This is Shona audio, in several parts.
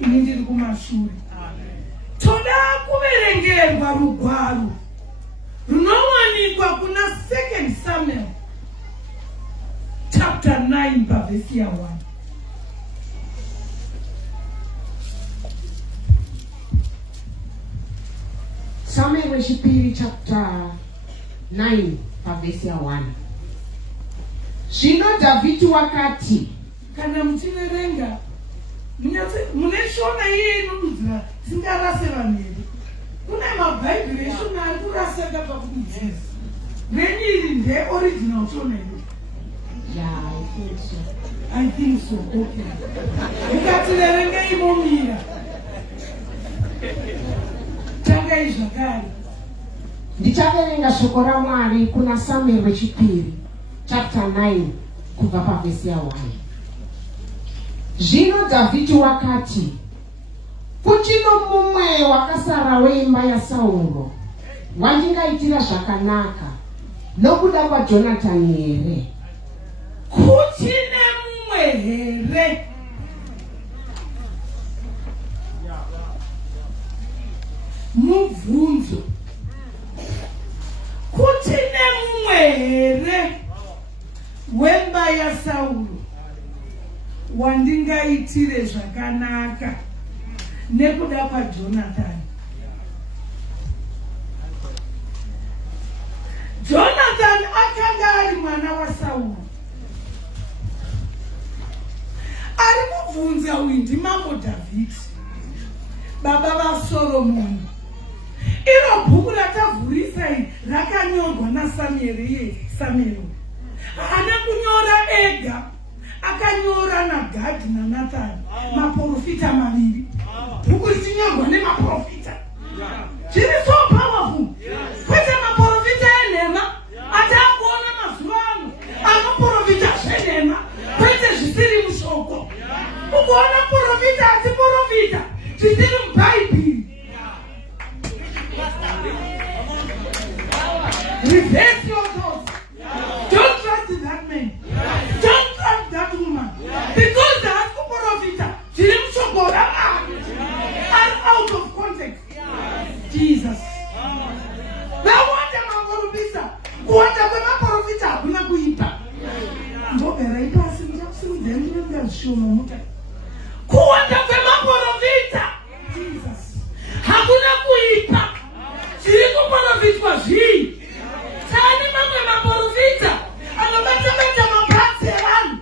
ini ndiri kumashure. Toda kuverengerwa rugwaro runowanikwa kuna 2 Samuel chapter 9 pavesi ya 1. Samuel wechipiri chapter 9 pavesi ya 1. Zvino Dhavhidhi wakati, kana muchiverenga muneshona iye inodudzira singarase vanhu here. Kune mabhaibheri eshona ari kuraseka pakudzisa. Reniri ndeoriginal shona here. Yeah, I think so. Okay. Mukativerenga imomira. Tangai zvakare. Ndichaverenga shoko raMwari kuna Samuel wechipiri chapter 9 kubva pavesi ya 1. Zvino Dhavhidhi wakati, kuchino mumwe wakasara weimba yaSauro wandingaitira zvakanaka nokuda kwaJonatani here? Kuchine mumwe here? Mubvunzo. Kuchine mumwe here wemba yaSauro wandingaitire zvakanaka nekuda kwaJonatani? Jonathan akanga ari mwana waSauro. Ari kubvunza uyu ndimambo Dhavhidhi, baba vaSoromoni. Iro bhuku ratavhurisa iri rakanyorwa naSamueri. Haana kunyora ega, akanyora naGadhi naNathani, maprofita maviri. Bhuku richinyorwa nemaprofita. Zviri so powerful. Kwete maprofita enhema atakuona mazuva ano anoprofita zvenhema, kwete zvisiri mushoko. Ukuona profita atiprofita zvisiri mubhaibheri. Reverse your thoughts. Don't trust that man. Don't trust that woman. Because they have to profita zviri mushoko raMwari are out of context. Jesus. Vawanda maprofita. Kuwanda kwemaprofita hakuna kuipa. Ndogara ipasi ndichakusimudzai ndinonga zvishoma muta. Kuwanda kwemaprofita. Jesus. Hakuna kuipa. Zviri kuprofitwa zvii. Tani mamwe maprofita anobata mapatsi evanhu.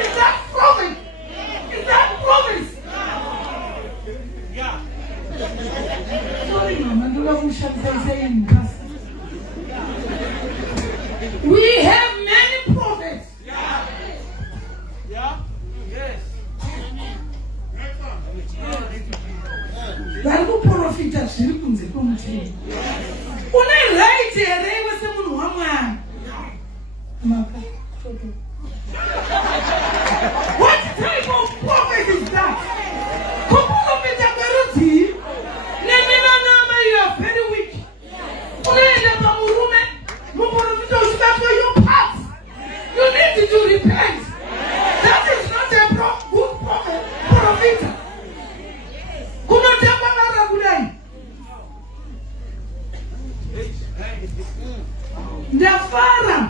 Is that prophet? Is that promise? Sorry mama, ndoda kushandisa yenu basi. We have many prophets. Vari kuprofita zviri kunze kwomutemo. Une right here iwe semunhu waMwari? What type of prophet is that? Kuprofita kwerudzii? Nemi vanama, you are very weak. Unoenda pamurume, muprofita uchibatwa your parts. You need to repent. That is not a good prophet. Profita. Kunotamba vara kudai. Ndafara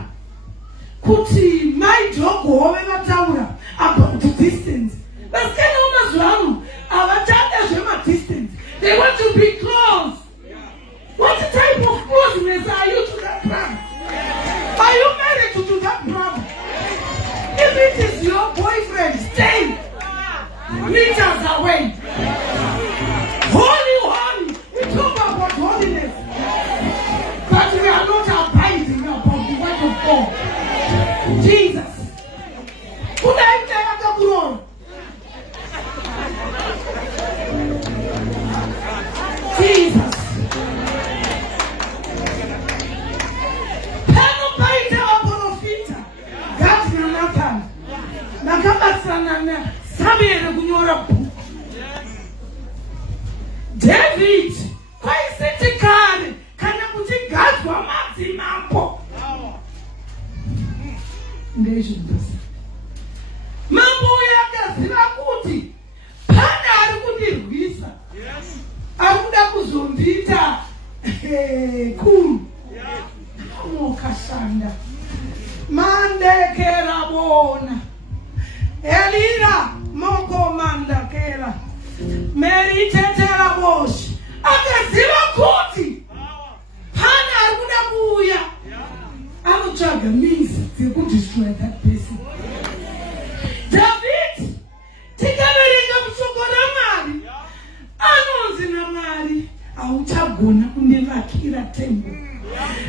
kuti maidhogo wave vataura about distance. Vasikana vemazuva ano havachada zvema-distance. They want to be close. What type of closeness are you to that brother? Are you married to that brother? If it is your boyfriend, stay meters away. Holy. We talk about holiness. But we are not abiding upon the word of God. Jesus. Could I never go wrong? Jesus. Pano paita waprofita Gadhi naNathani nakabatsirana naSamueri kunyora bhuku. David kwaisiti kare kana kuchigadzwa madzimambo. Ndezvindasa mambo uyu akaziva kuti pane ari Mary tetera bosh. Akaziva kuti pana ari kuda kuuya. Anotsvaga means to destroy that person. David tikaverenga mushoko raMwari anonzi naMwari hauchagona kundivakira temple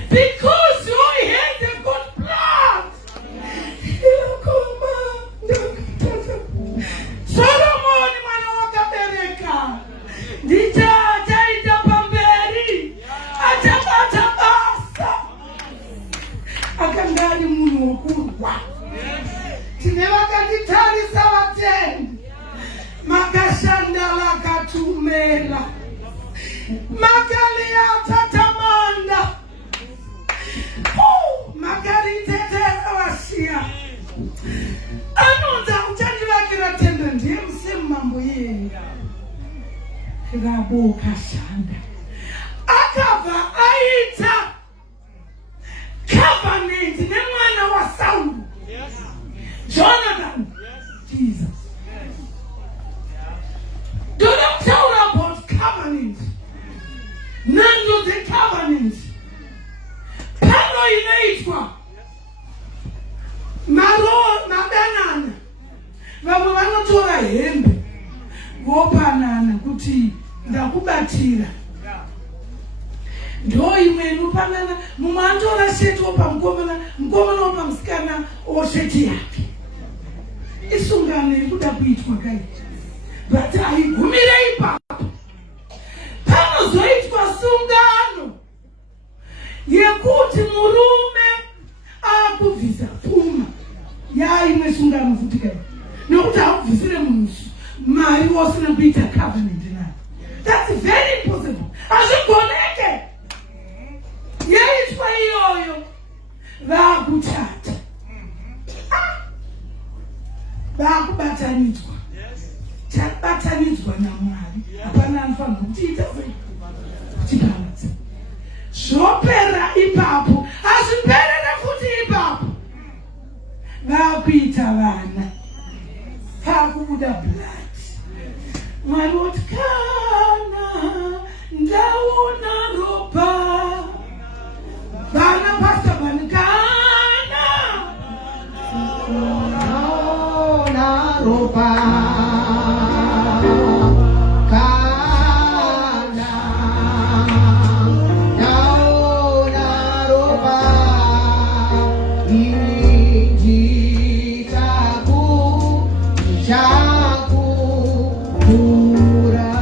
because you had a good plan. Solomoni mwana wakabereka ndichachaita pamberi achabata basa akanga ari munhu wokurwa. Tine vakanditarisa vatendi makashanda vakatumela makaliatatamanda makaritetera vasiya anonza uchandivakira tende ndiye musemambo yenyu rabokashanda akabva aita covenant nemwana waSaulu Jonathan. Jesus. Don't tell about covenant. None of the covenant. Pano inaitwa maro madanana. Vamwe vanotora hembe vopanana kuti ndakubatira. Ndo imwe inopanana mumwe anotora sheti wopa mukomana wopa musikana osheti yake. Isungano ikuda kuitwa kai. But haigumire ipapo. Panozoitwa sungano yekuti murume akubvisa pfuma. Imwe sungano futi kai. Nokuti akubvisire munhu mari wasina kuita covenant naye. That's very impossible. Hazvigoneke. Yaitwa iyoyo vakuchata. Vakubatanidzwa. Chabatanidzwa naMwari. Hapana anofanira kuchiita kuchiparadza. Zvopera ipapo. Hazviperere futi ipapo. Vakuita vana. Pakubuda blood. Mwari woti kana ndaona ropa. Vana pastor vanikana. Naona ropa. Kana. Naona ropa. Injitaku. Jaku. Pura.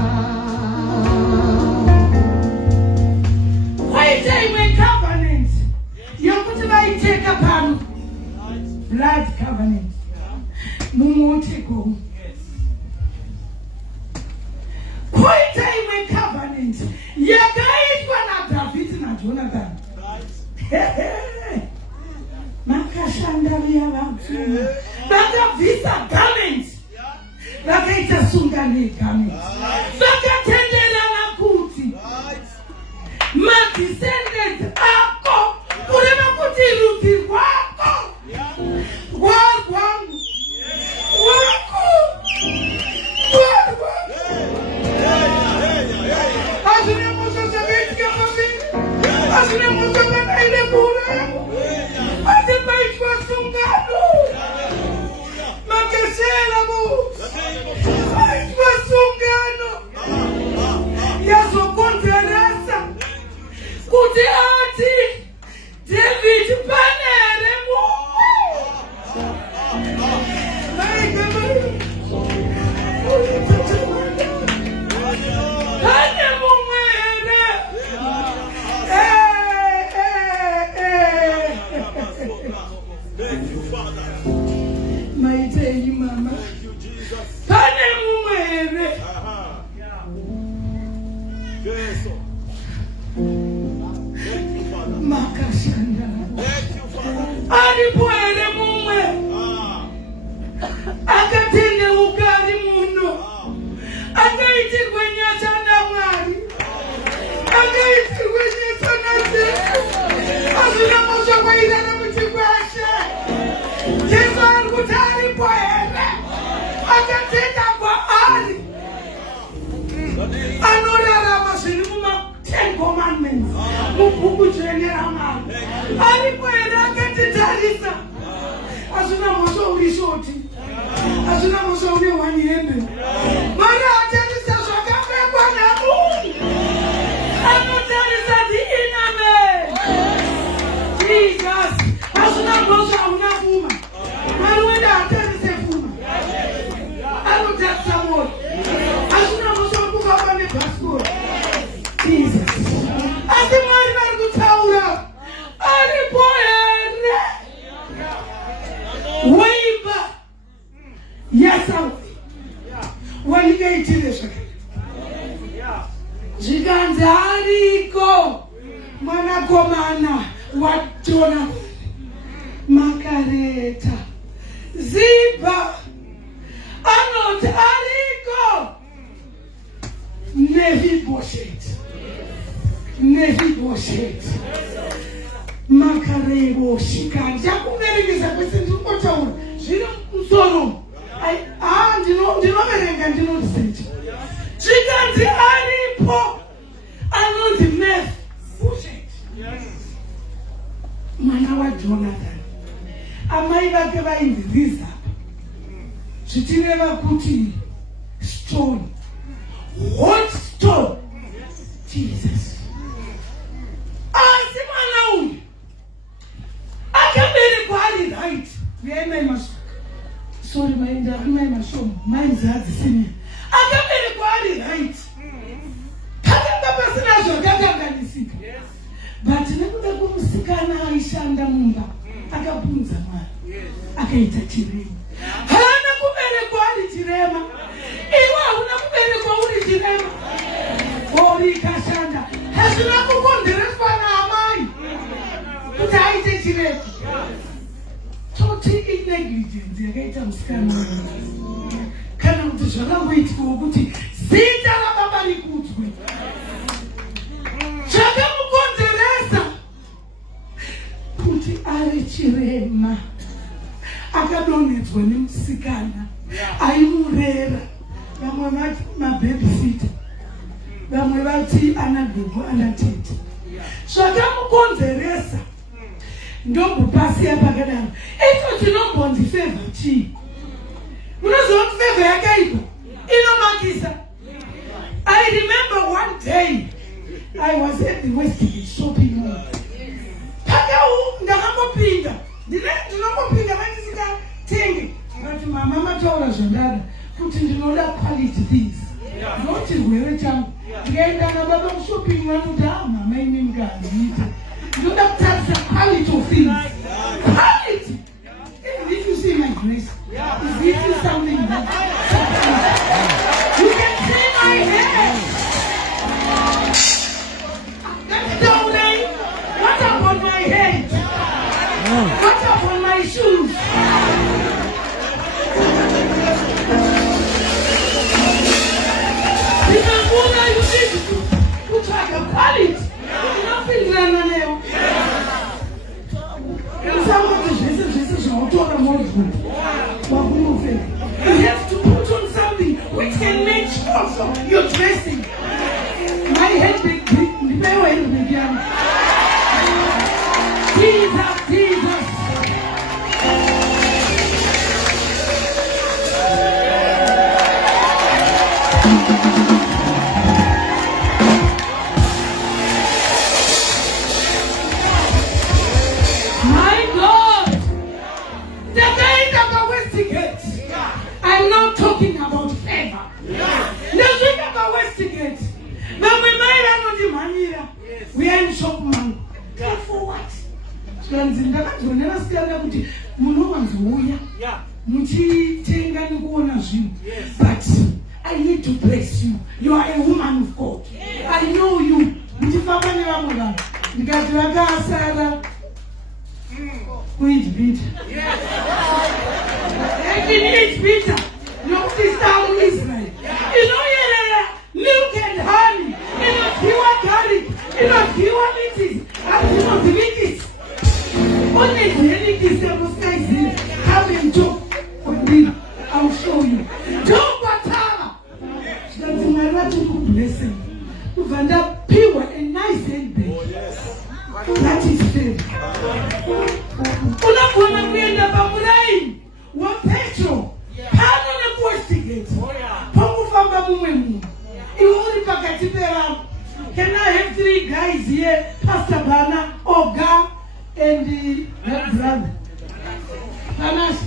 Blood covenant. Mumoteko. Koita imwe covenant. Yakaitwa naDavid naJonathan. Makashanda vya vapfuma. Vakabvisa garment. Vakaita sungano garment. Vakatenderana kuti madescendants ako kureva kuti rudzi rwako rwangu wako hazvina mosha zvakaitika pamberi hazvina mosha vanaine kuuraya asi paitwa sungano makeshela mo paitwa sungano yazokonzeresa kuti ati David panere pane mumwere uri shoti. Hazvina mhosva une one hembe. Mwari hatarisa zvakapfekwa namunhu. Anotarisa the inner man. Jesus. Hazvina mhosva una pfuma. Mwari wedu hatarise pfuma. Anotarisa moyo. Hazvina mhosva wekufamba nebhasikoro. Jesus. Asi Mwari vari kutaura. Aripo here. Weiba. Yasawe. Wanikaitire zvakadai. Zvikanzi ariko mwanakomana waJonathan Makareta Ziba anoti ariko Mephibosheth Makarebo shikani chakuverekesa kwese ndikotaura zviri musoro ndinoverenga ndinozicha zvikanzi aripo anonzi Mephibosheth mwana waJonathan. Amai vake vainzi Rizapa, zvichireva kuti stone, hot stone. Jesus. Asi mwana uyu akaberekwa ari right. Uyai mashomo. Sorry, mai mashomo. Mai dzadzisine. Akaberekwa ari right. Kakanga pasina zvakakanganisika. But nekuda kumusikana aishanda mumba akabvunza Mwari. Akaita chirema. Haana kuberekwa ari chirema. Iwe hauna kuberekwa uri chirema. Ori kashanda. Hazvina kukonzereswa naamai kuti aite chirema. Toti inegligence yakaita musikana. Kana kuti zvakangoitwa kuti zita rababa rikudzwe. Zvakamukonzeresa kuti ari chirema. Akadonhedzwa nemusikana aimurera. Vamwe vati mababysitter, vamwe vati anagogo anatete. Zvakamukonzeresa ndobupasiya pakadaro. Ito tinombonzi favor chii? Munoziva kuti favor yakaipa inomakisa. I remember one day I was at the Westgate shopping mall. Ndakambopinda. Ndinongopinda vandisikatengi. Vati mama mataura zvandada kuti ndinoda quality things. Ndoti rwere changu. Ndikaenda nababa kushopping vanoti mama ine mukazviita. Ndinoda kutarisa quality of things. Quality. If you see my dress, is it something that you can see my hair? What about my head? What about my shoes? Because you need to try to quality. Nothing than now. Some of the dresses are talking more good. You have to put on something which can match also your dressing. My head big. Jesus. My God. The guy about Westgate. I'm not talking about favor. Let's talk about Westgate. We are in shop man. For what? Ndakazonera sikana kuti munowanzouya muchitenga nekuona zvinhu. But I need to bless you. You are a woman of God. I know you. Muchifamba nevamwe vanhu. Ndikati vakasara kuIjipita. Iijipita nokuti star Israel. Inoyerera milk and honey. Inodyiwa garlic. Inodyiwa meat. Inodyiwa only the come and joke with me. I'll show you. Joke whatever. That's my right to bless him. You've ended pure and nice handbag. That is faith. Unapona kuenda pamurai. Iuri pakati pevanhu. Can I have 3 guys here? Pastor Bana, Oga, and that brother. Banash,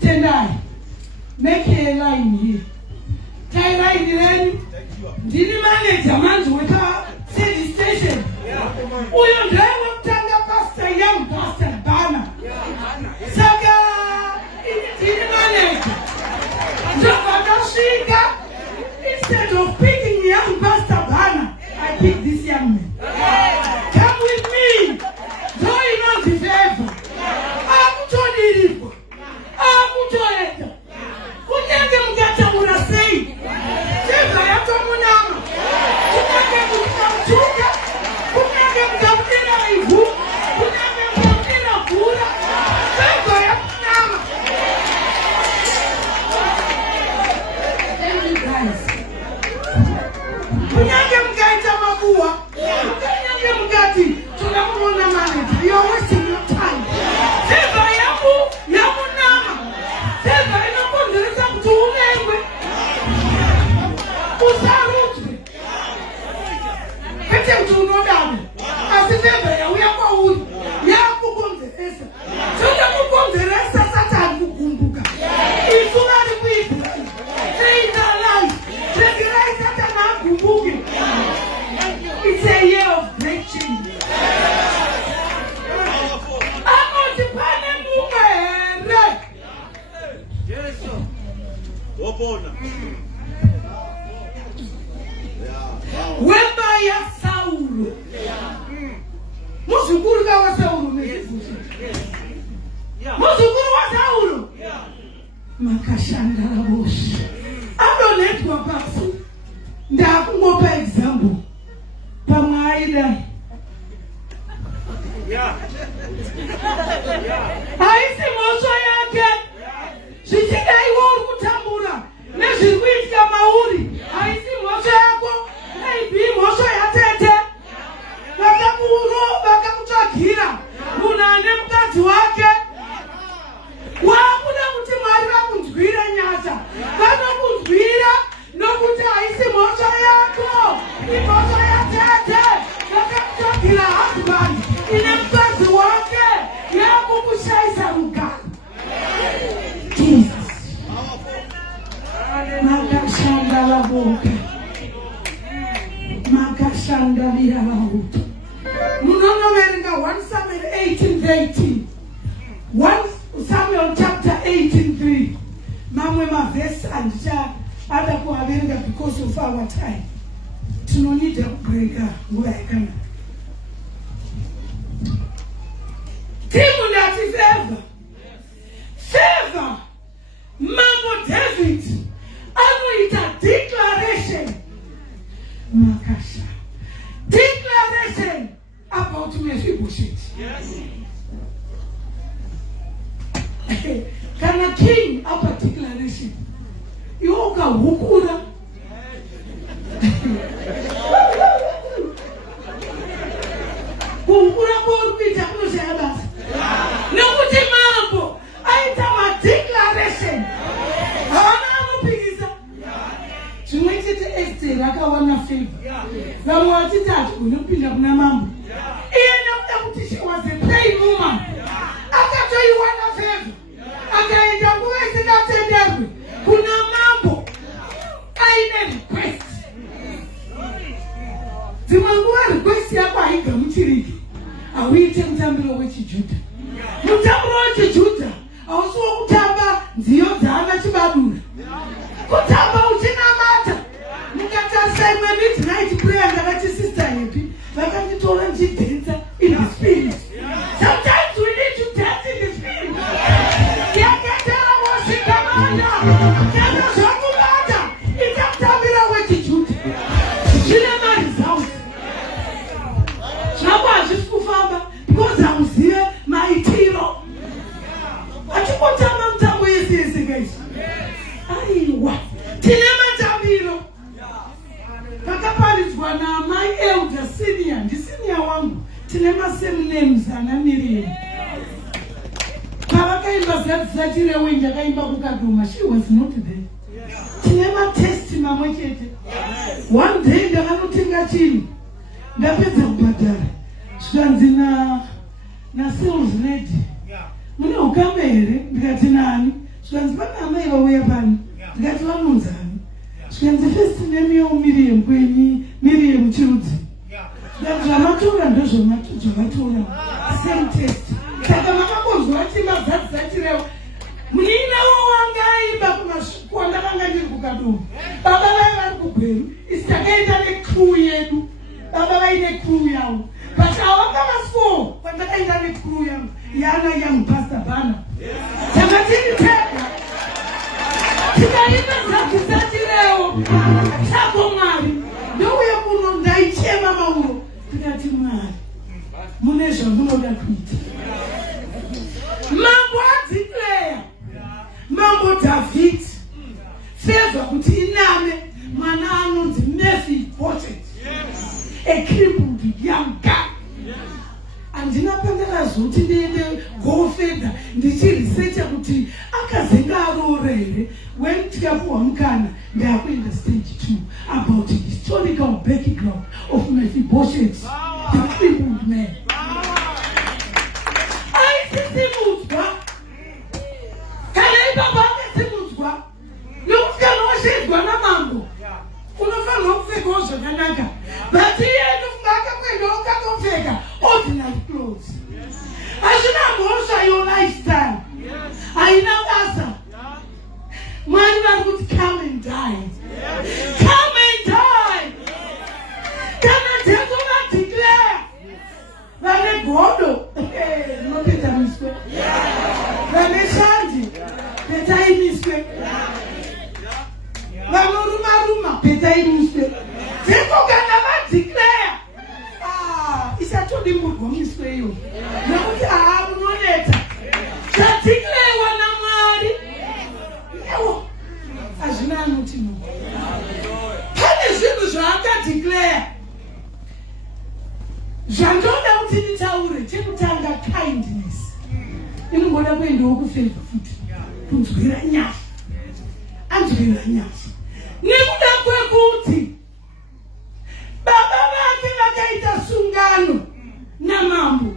Tendai. Make a line here. Tie line here. Did you manage a man to wake up? Say the station. We are driving up Tanga Pastor Young, Pastor Bana. Saga, did you manage? Instead of picking young Pastor Bana, I pick this young man. Come with me. Join us the favor. I'm Tony. I'm Tony. Kunyage mgata unasei. Sema ya tomunama. Kunyage mkamchuka. Kunyage mkamtira ivu. Kunyage mkamtira kura. Sema ya tomunama. Thank you guys. Kunyage mkaita mabua. Kunyage mkati. Tunamuona manager. You're wasting your time. Sema yamu nama. Sema inakondeleza kutuunengwe. Usarutwe. Kete kutuunodame. Asifebe ya uya kwa uli. Ya kukondeleza. Tuka kukondeleza sata kukumbuka. Isulari kuibu. Seita life. Tegirai sata na kumbuke. It's a year of great change. Amotipane mumere. Wema ya Saulo. Muzukuru wa Saulo mezifuti. Muzukuru wa Saulo. Makashanda raboshi. Adonetwa basi. Ndakungopa example. Pamaida. Haisi mozo yake. Sijida iwo kutambura. Nezirwitika mauri. Haisi mozo yako. Naibi mozo ya tete. Wakakutakira. Munane mkazi wake. Wakuda kuti mwari vakunzwira nyasha. Vanokunzwira nokuti haisi mozo yako. Imozo ya tete. Wakakutakira husband. Ine mkazi wake. Yakukushaisa mugani. Jesus. Makashanda la boca. Makashanda lira la boca. Munono weringa 1 Samuel 18:18. 1 Samuel chapter 18:3. Mamwe ma verse andisha ada kuaverenga because of our time. Tunonida kubreka nguva yakana. Timu ndati favor. Mambo David. Anoita declaration. Makasha. Declaration about Mephibosheth. Yes. Kana king apa declaration. Yoga hukura. Hukura borupita kunoshayabasa. Nokuti mambo. Aita ma declaration. Chimwechete Esther akawana favor. Vamwe vachitatu unopinda kuna mambo. Iye nekuda kuti she was a plain woman. Akatoiwana favor. Akaenda nguva isingatenderwi. Kuna mambo. Aine request. Dzimwe nguva request yako haigamuchiriki. Auite mutambiro wechiJudha. Mutambiro wechiJudha hausiwo kutamba nziyo dzaana chibadura. Kutamba uchinamata. Mukatarisa imwe midnight prayer ndakati sister yepi. Vakanditora ndichidhensa in the spirit. Sometimes we need to dance in the spirit. Yakatara wosikamana. Kana zvakubata. Itamutambira wechiJudha. Zvine maresults. Zvako hazvisi kufamba because hauzive maitiro. Achikotamba mutambo yese guys. Aiwa. Tine matambiro. Pakaparidzwa namai elder senior. Ndisenior wangu. Tine same names ana Miriam. Pavakaimba Zatirewe ndakaimba kukaduma. She was not there. Tine matesti mamwe chete. one day ndakanotenga chinhu ndapedza kubhadhara zvikanzi na sales lady mune ukame here ndikati nani zvikanzi pane amai vauya pano ndikati vanonzani zvikanzi first name yavo Miriam kwenyi Miriam Chirudzi zvikanzi zvamatora ndozvamatora same test saka makambonzwa vati madzadzatirewo munina wanga aiba kumasvikwa ndakanga ndiri kukadomo baba vai vari kugweru isi takaenda necrew yedu baba vaine crew yavo but awakavasfo kwandakaenda necrew yangu yana young pastor Bana takatiri tega tikaita zvakisatirewo chako Mwari ndouye kuno ndaichema mauro tikati Mwari mune zvamunoda kuita. Mambo adeclare Mambo David sezwa kuti iname mwana anonzi Mephibosheth, a crippled young guy. Andina pandakazoti ndiende gofeda ndichiresearcha kuti akazenga aroora here when tikapuwa mukana ndakuenda stage 2 about the historical background of Mephibosheth, the crippled man. Aisisimudzwa kana ibaba akasimudzwa nokuti kana washedzwa namambo unofanirwa kupfekawo zvakanaka, but iye anofunga akamwendawo kakapfeka ordinary clothes. Hazvina mhosva your lifestyle, haina basa. Mwari vari kuti come and die, come and die. Kana Jesu vadeclare vane godo rinopedza miswe, vane shanje petai miswe, vanoruma petai miswe. Jesu kana vadeclare isatodimurwa miswe iyo nokuti munoneta zvadeclarewa naMwari. Ewo hazvina anoti no. Pane zvinhu zvaakadeclare zvandoda kuti nditaure. Chekutanga kindness, inongoda kuendawo kufeva futi, kunzwira nyasha, anzwira nyasha nekuda kwekuti baba vake vakaita sungano namambo,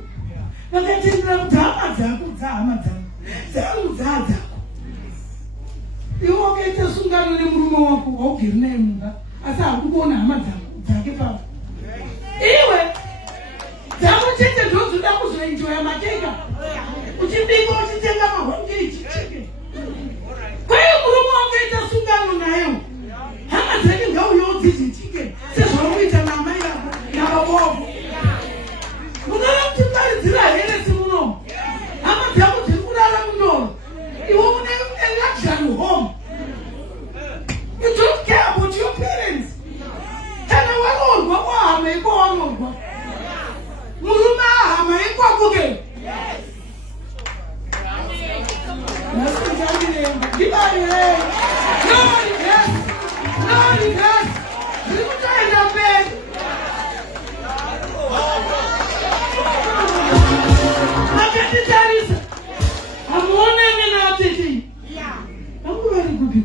vakatendera kuti hama dzako dzahama dzangu, dzangu dzadzako. Iwe wakaita sungano nemurume wako waugere naye mumba, asi hakukuona hama dzake pavo. Iwe dzako chete ndozoda kuzoenjoya mateka, uchibika uchitenga mahonge chichike. Kwaye murume wakaita sungano nayewo, hama dzake ngauyewo dzichitike sezvamuita namai vako nababa vako. Munoda kuti paridzira here simuno hama dzako dziri kurara mundoro, iwe une luxury home. You don't care about your parents. Kana wanorwa wahama iko wanorwa, murume ahama ikwakuke. Ndibarire no regrets. Ndikutoenda mberi. Akatitarisa hamuonani naatiti vangu vari kupi,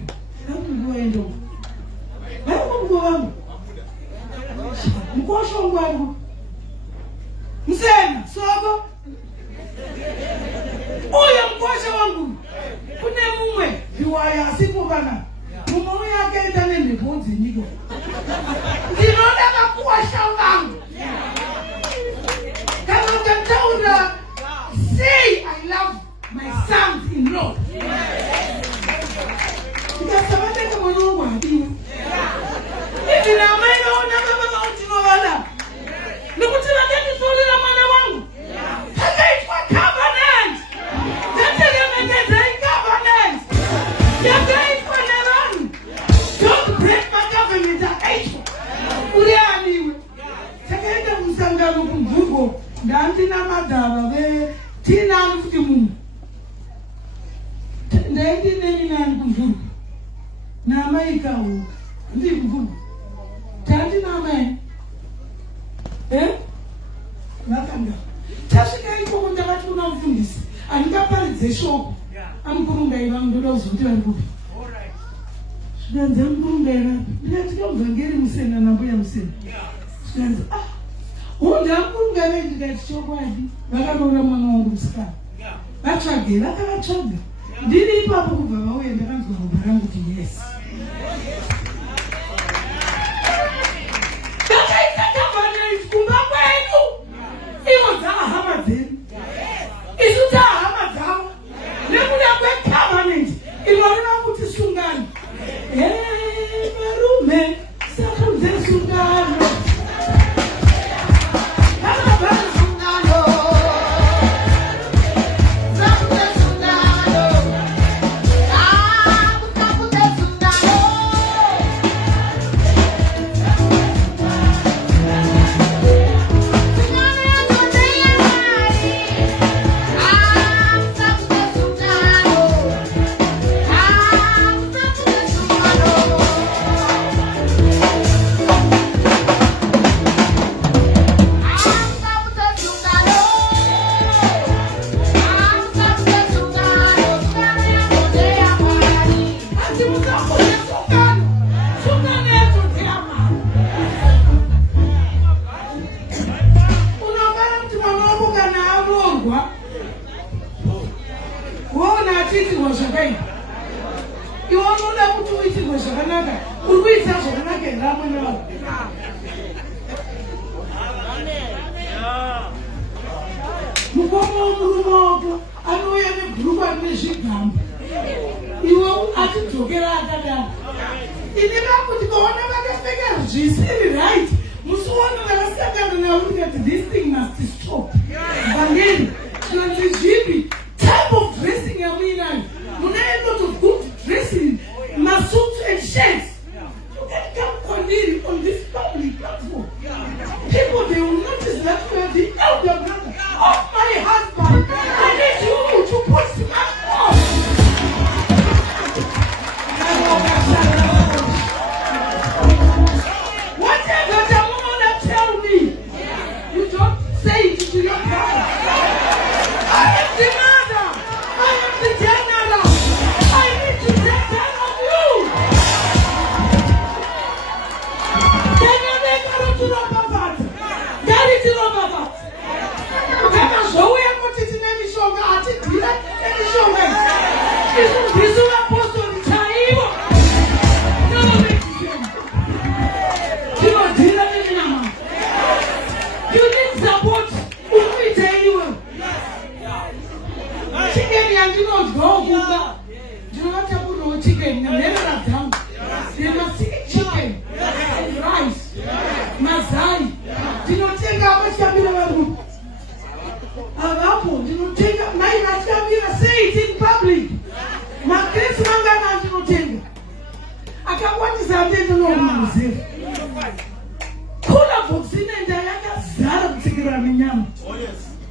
vangu ngoendo vangu mgo vangu mkoshongu vangu msena soko uya mkosha wangu kune mumwe viwaya asikuvana mumwe yakaita nemhebodzi nyiko ndinoda vakuwasha vangu. Kana ukataura say I love my sons in law. Ndikasavateka mwana wangu hadiwe hivi na amai naona baba vautinovada nekuti vakatisorera mwana wangu akaitwa covenant, tateremekedzai covenant yakaitwa nevanhu. Don't break my covenant. Akaitwa uri aniwe takaenda musangano kumvurwo ndandina madhava vetinani kuti munhu ndaindineni nani kumvurwo namai kawo ndiri kumvurwo tandinamai vakanga tasvika ikoko ndakati kuna mufundisi andingaparidze shoko amukurungai vangu ndoda kuzoti vari kupi Zvikanzi amurungera ndikati kamubvangeri Musena nambuya Musena. Zvikanzi ndamurungera ndikati chokwadi. Vakaroora mwana wangu musikana. Vatsvage vakavatsvaga. Ndiri ipapo kubva vauya ndakanzwa ropa rangu kuti yes. Vakaita covenant kumba kwedu. Ivo dzahama dzedu. Isu tahama dzavo. Nekuda kwecovenant inoreva kuti sungano. Varume sakudze sungano. This thing must stop. Type of dressing I mean, a lot of good dressing, suits and shirts. You can come on this public platform. People, they will notice that you are the elder brother of my husband. I need you to put him up. Whatever the woman tell me, you don't say it to your brother. I am the mother. I am the general. I need to take care of you. Then you make her to Robert. Get it to Robert. Kama zoe ya kutiti nemi shonga ati dira nemi shonga. Isu apostoli chaiwa. No make it. Kima dira nemi nama. You need support. Umite iwe. Chicken yanjino goguga. Jonathan put chicken na never down. They must eat chicken, rice, mazai. Dinotenga abashabira baru. Agapo dinotenga mai nashabira say it in public. Makresi mangana dinotenga. Akakwati zandendo no muzee. Kula boxine ndayaka zara kutikira minyama.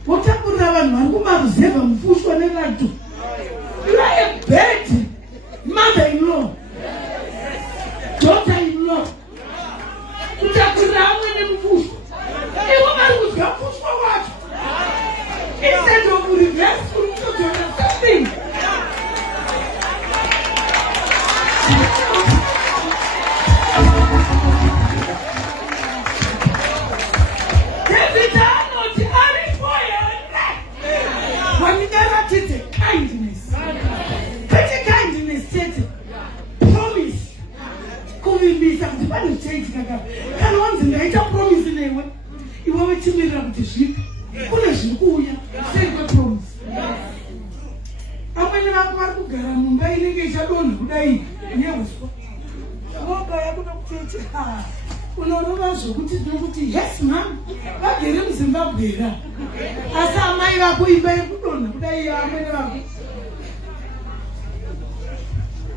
Watakurira vanhu vari kumaruzeva mufushwa neratu. You are a bad mother-in-law, daughter-in-law. Kutakurira amwe nemufushwa. Ivo vari kudya mufushwa wacho. Instead of reverse kuri kutodona something. Kindness. Pretty kindness, promise. Kuvimbisa kuti pane chaitika kaka. Kana wanzi ndaita promise newe, iwe wechimirira kuti zvipi. Kune zviri kuuya. Sei promise. Amweni vako vari kugara mumba inenge ichadonha kudai neuswa. Wogaya kuda kuti unorova zvokuti ndokuti yes ma'am. Vagere muZimbabwe ra. Asi amai vako imba yekudonha kudai amweni vako.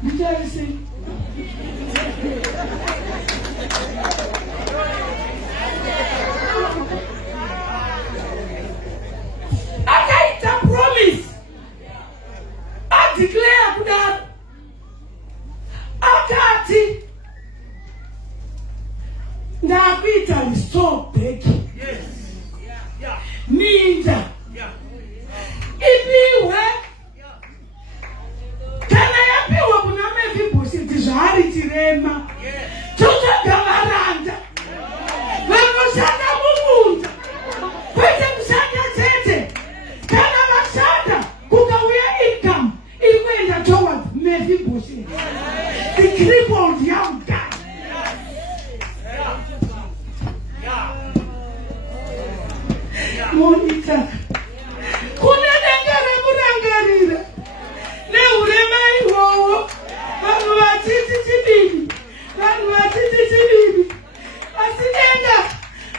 Nditarise. Akaita promise. Declare kudaro. Akati ndakuita restore back. Minda. Ipiwe. Kana yapiwe kuna Mephibosheti zvaari zvirema, totsvaga varanda vanoshanda mumunda, kwete kushanda chete. Kana vashanda kukauya income iri kuenda towards Mephibosheth, the crippled young guy. Monica, kune denga rekurangarira neurema ihwohwo, vanhu vachiti chibibi, asi denga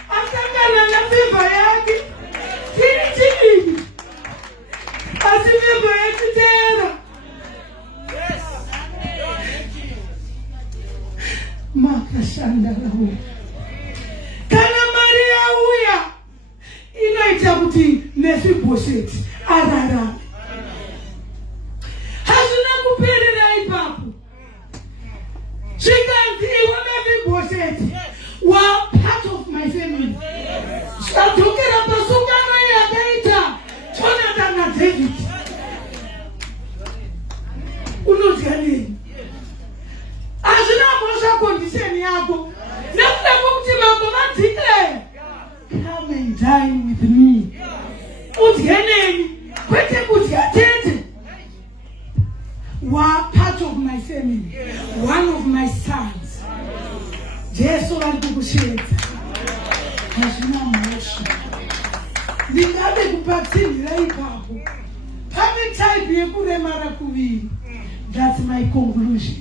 asangana nefevha yake chiri chibibi, asi fevha yachiteera. Makashanda rawo. Kana mari yauya inoita kuti Mephibosheth ararame. Hazvina kuperera ipapo. Zvikanzi iwe Mephibosheth were part of my family. Zvadzokera pasungano yakaita Jonathan naDavid. Unodya nini? Hazvina mhosva condition yako. Nekuda kwokuti mambo vadeclare, come and dine with me. Udye neni, kwete kudya tete. Were part of my family, one of my sons. Jesu vari kukusvedza. Hazvina mhosva. Ndingade kupatsinhira ipapo. Pane type yekuremara kuviri. That's my conclusion.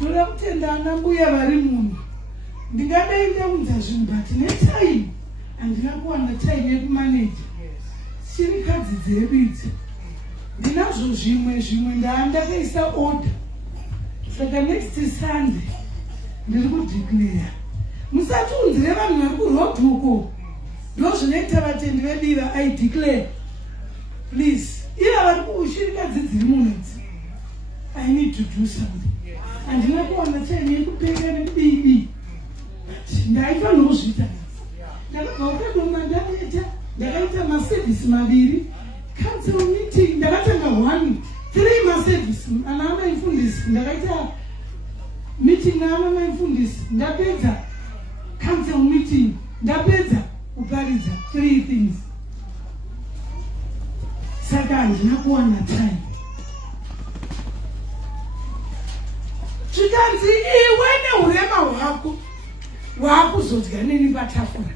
Ndoda kutenda ana mbuya vari muno. Ndingadayi ndaunza zvinhu but netime handina kuwana time yekumaneja. Chirikadzi dzedu idzi. Ndinazvo zvimwe ndakaisa order. Saka next Sunday ndiri kudeclare. Musatiunzire vanhu vari kuroad uko. Ndozvinoita vatendi vediva I declare. Please, iva vari kushirikadzi dziri muno idzi. I need to do something. Handina kuwana time yekupeka nebibi. Ndaifanira kuzviita. Ndakabva ukadoma ndakaita maservice maviri. Council meeting ndakatanga 1, 3 maservice. Ana amaifundisi ndakaita meeting naana maifundisi. Ndapedza council meeting. Ndapedza kuparidza 3 things. Saka handina kuwana time. Zvikanzi iwe neurema hwako wakuzodya neni patafura.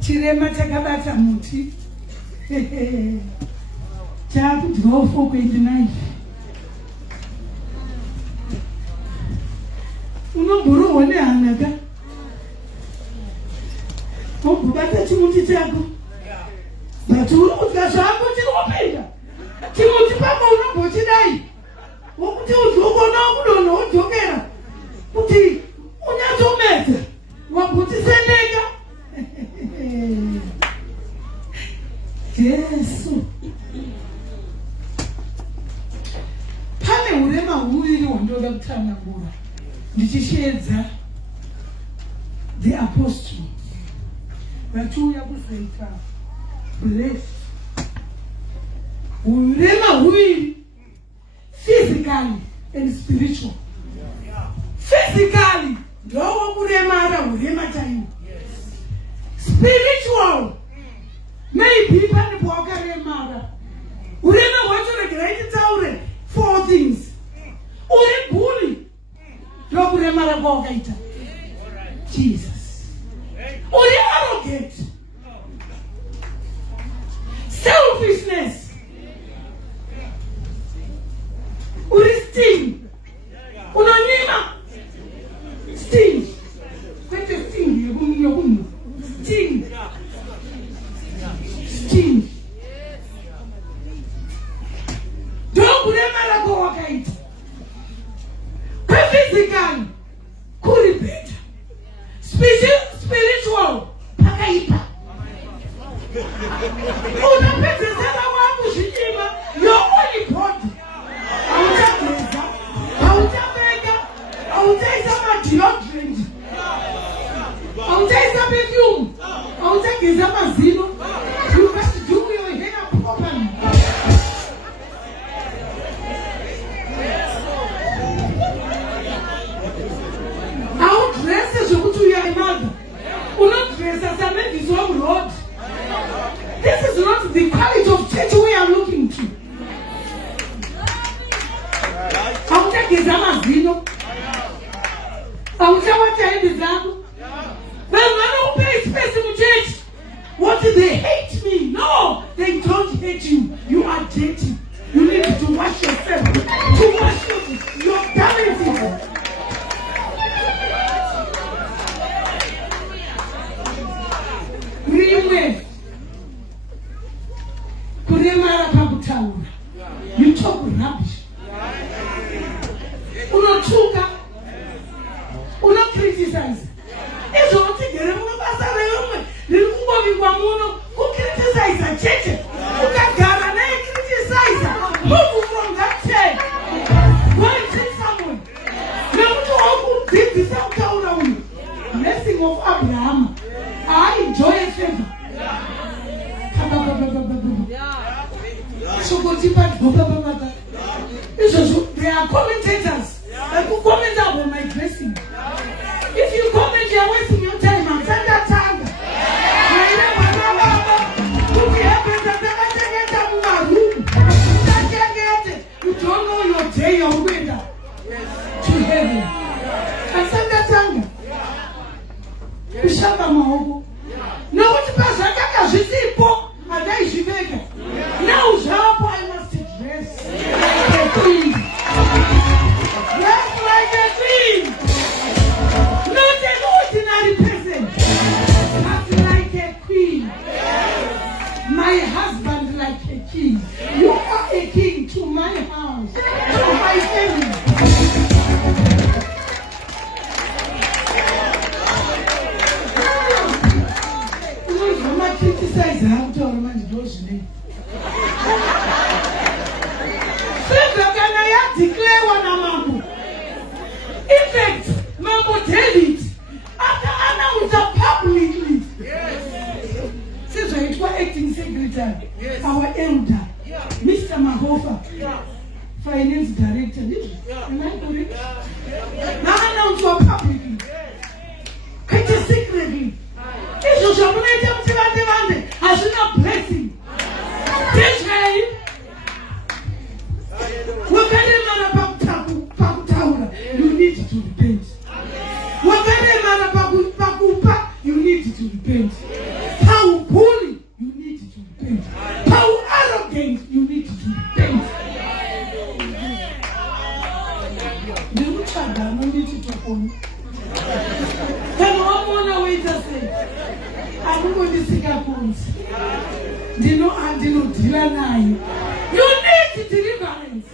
Chirema chakabata muti. Chakudyawo 4.9. Unogorohwa nehana ka? Wobata chimuti chako. But uri kudya zvako chiri kupinda. Chimuti pako unogotidai. Wokuti udzokono kudonha wodzokera. Kuti unyatomedza. Wagotiseneka. Jesu. Pane urema huviri hwandoda kutsanangura. Ndichishedza the apostle. Vachiuya kuzoita blessed. Urema huviri. Physically and spiritual. Physically, ndowo kuremara urema chaimo. Spiritual, maybe pane pwakaremara. Urema hwacho regerai titaure 4 things. Uri bully, ndokuremara kwawakaita. Jesus. Uri arrogant. Selfishness. Uri sting. Unonyima. Sting. Kwete sting yokumu. Sting. Sting. Ndokuremara kwawakaita. Physical. Kuri better. Spiritual. Pakaipa. Unapetezera wangu zvinyima. Your only body. Hautageza. Hautapeka. Hautaisa madeodorant. Hautaisa perfume. Hautageza mazino. You must do your hair properly. ukageza mazino auchawata hembe dzako. Vanhu vanokupa space muchechi. What did they hate me? No, they don't hate you. You are dirty. You need to wash yourself. To wash your talented. Rimwe kuremara pakutaura. You talk rubbish. Unotuka. Criticize. Izvo utigere mubasa reumwe riri kungovigwa muno kucriticize cheche. Ukagara naye criticize. Move from that chair. Go and take someone. Nekuti wakudzidzisa kutaura uyu. Blessing of Abraham. I enjoy a favor. So go deeper. They are commentators. They could comment on my dressing. If you comment, you are wasting your time. I'm tanga. You don't know your day or winter to heaven. I'm tanga. Ushamba mahogo. Na what pass akaka zisipo adai jiveka. Na ujapo I must dress like a queen. Dress like a queen. Not an ordinary person, but like a queen. My husband like a king. You are a king to my house, to my family. I'm not criticizing how to remind those names. Declare one mambo. In fact, Mambo David, after announced publicly, since it was acting secretary, our elder, Mr. Mahofa, finance director, am I correct? Now announced publicly, secretly. This was a blessing. This way, you need to repent. You need to repent. How bully, you need to repent. How arrogant, you need to repent. You need deliverance.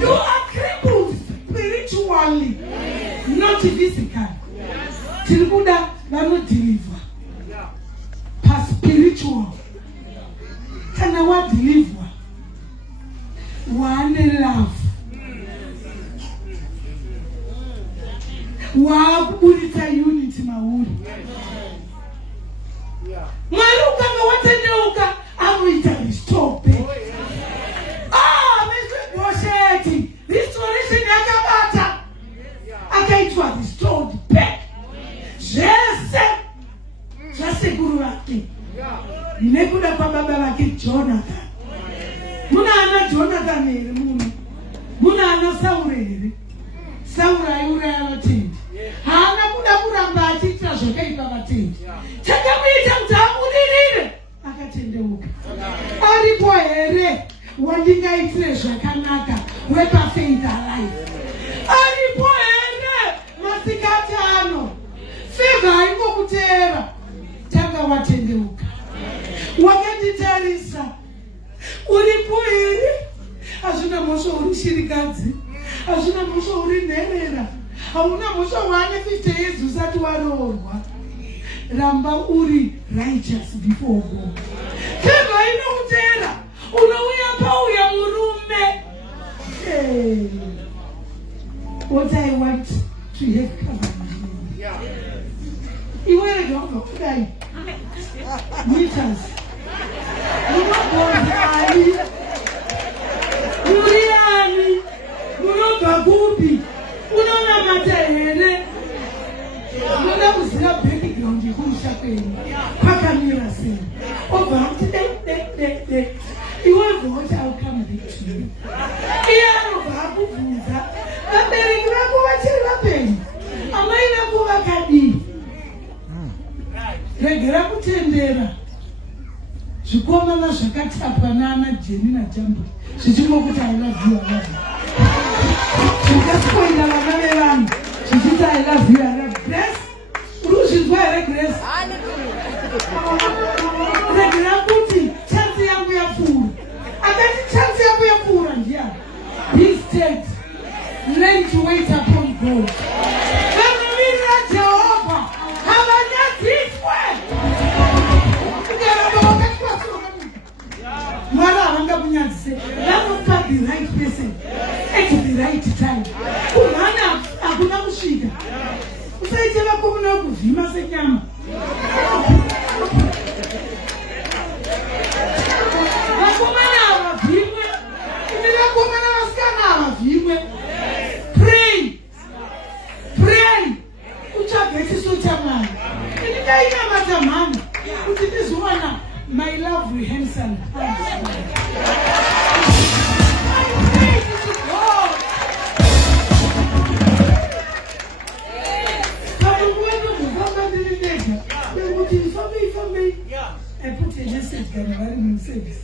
You are crippled spiritually, not physically. Tilbuda will not deliver. Per spiritual. Can I deliver? One love. Wow, unity mauri. Maruka me watendeuka amuita restore back. Restoration yakabata. Akaitwa restored back. Jese guru wake. Nekuda kwa baba wake Jonathan. Muna ana Jonathan ere muno. Muna ana Saul ere. Saul ayura abatindi. Hana kuda kuramba achita zvakaitwa abatindi. Chakamuita mtamurire akatendeuka. Aripo here wandingaitire zvakanaka wepa faith alive. Aripo here masikati ano favor haingokutera tanga watendeuka. Wakanditarisa uripo here hazvina mhosva uri shirikadzi, hazvina mhosva uri nherera, hauna mhosva wane 50 years usati waroorwa. Ramba uri righteous before God. Favor inokutera unouya pauya murume. What I want to have covered. Iwe don't kudai. Meters. Unogondani. Uriani. Unogagubi. Unonamata here. Unonakuziva background yekurusha kwenyu. Pakamira sei. Obva kuti de. Iwe what I'll come. vakatapwa naana Jeni naJambo zvichimo kuti I love you, I love you. Zvakaspoila vana vevanhu zvichiti I love you, I love you. Grace, uruzvinzwa here Grace? Regera kuti chansi yangu yapfuura. Akati chansi yangu yapfuura ndiani? Be steady. Learn to wait upon God. Vanomirira Jehovah havanyadziswe. Mwari havangamunyadzise. Vanopa the right person at the right time. Kumhana hakuna kusvika. Usaite vakomana kuvhima senyama. Vakomana havavhimwe. Imi vakomana vasikana havavhimwe. Pray. Pray. Utsvage chiso chaMwari. Ini ndainamata mhani kuti ndizowana my lovely handsome husband. I pray to God. I put a message kana vari muservice.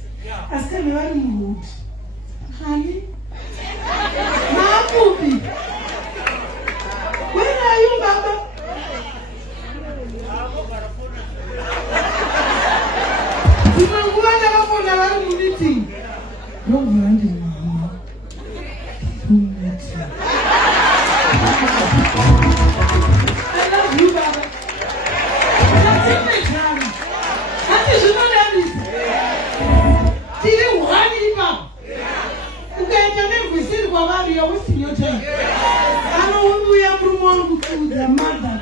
Asi kana vari muroad. Honey. Makupi. Where are you, Baba? Tunanguwa ndakafona vari mumeeting. Ndobva ndi mama. I love you, Baba. Tiri wani Baba. Ukaenda nevhisiri kwavari, you're wasting your time. Anouya murume wangu to the mother.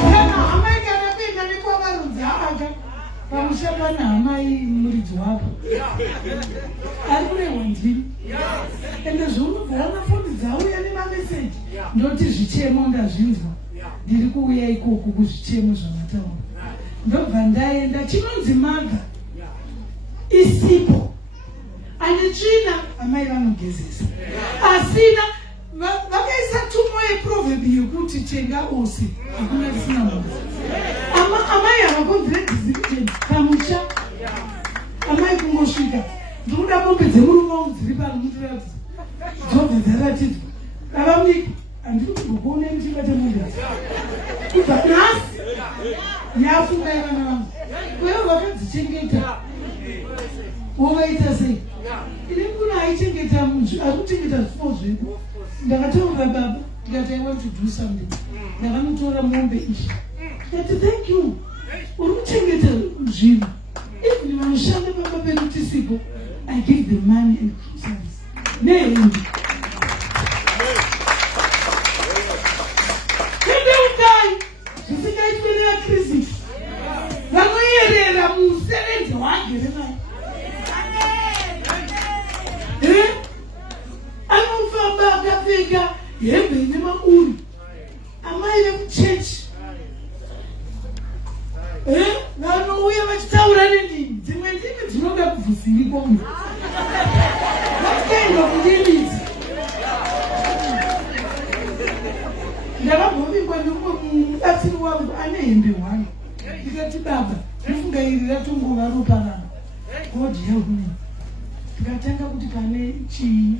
Kana hama ikanapinda nekwavarudzi havaka pamushanda nehama muridzi wako. Ari kurehwa ndini. Ende zvounobva vanafoni dzauya nemameseji. Ndoti zvichemo ndazvinzwa. Ndiri kuuya ikoko kuzvichemo zvavataura. Ndobva ndaenda chinonzi maga isipo. Ane tsvina amai vanogezesa. Asina vakaisa tumo yeproverbi yokuti chenga ose hakuna risina mosi. Amai havakonzere dizivision pamusha. Amai kungosvika ndokuda mombe dzemurume wangu dziri pano mutoratidza dzobve dzaratidzwa. Baba Miki handiri kugokuona muchibata mombe kubva nhasi yafungai vana vangu wewo vakadzichengeta wovaita sei? Ine kuna aichengeta akuchengeta zvipo zvedu. Ndakataura baba ndikati I want to do something. Ndakanotora mombe izvi ndikati thank you uri kuchengeta zvinhu. Even vanoshanda baba pedu tisipo I give the money and groceries nehendi. Ndeukai zvisingaitwerera Kristu vanoyerera musevenzi waagere naye. Anofamba akapfeka hembe ine maburi. Amai vemuchechi vanouya vachitaura nendimi. Dzimwe ndimi dzinoda kubvusirikwa munhu. Vakaendwa kudimidzi. Ndakambovingwa nemumwe mubatsiri wangu ane hembe hwani. Ndikati baba ndifunga iri ratongova ropa rangu. God help me. Tikatanga kuti pane chii,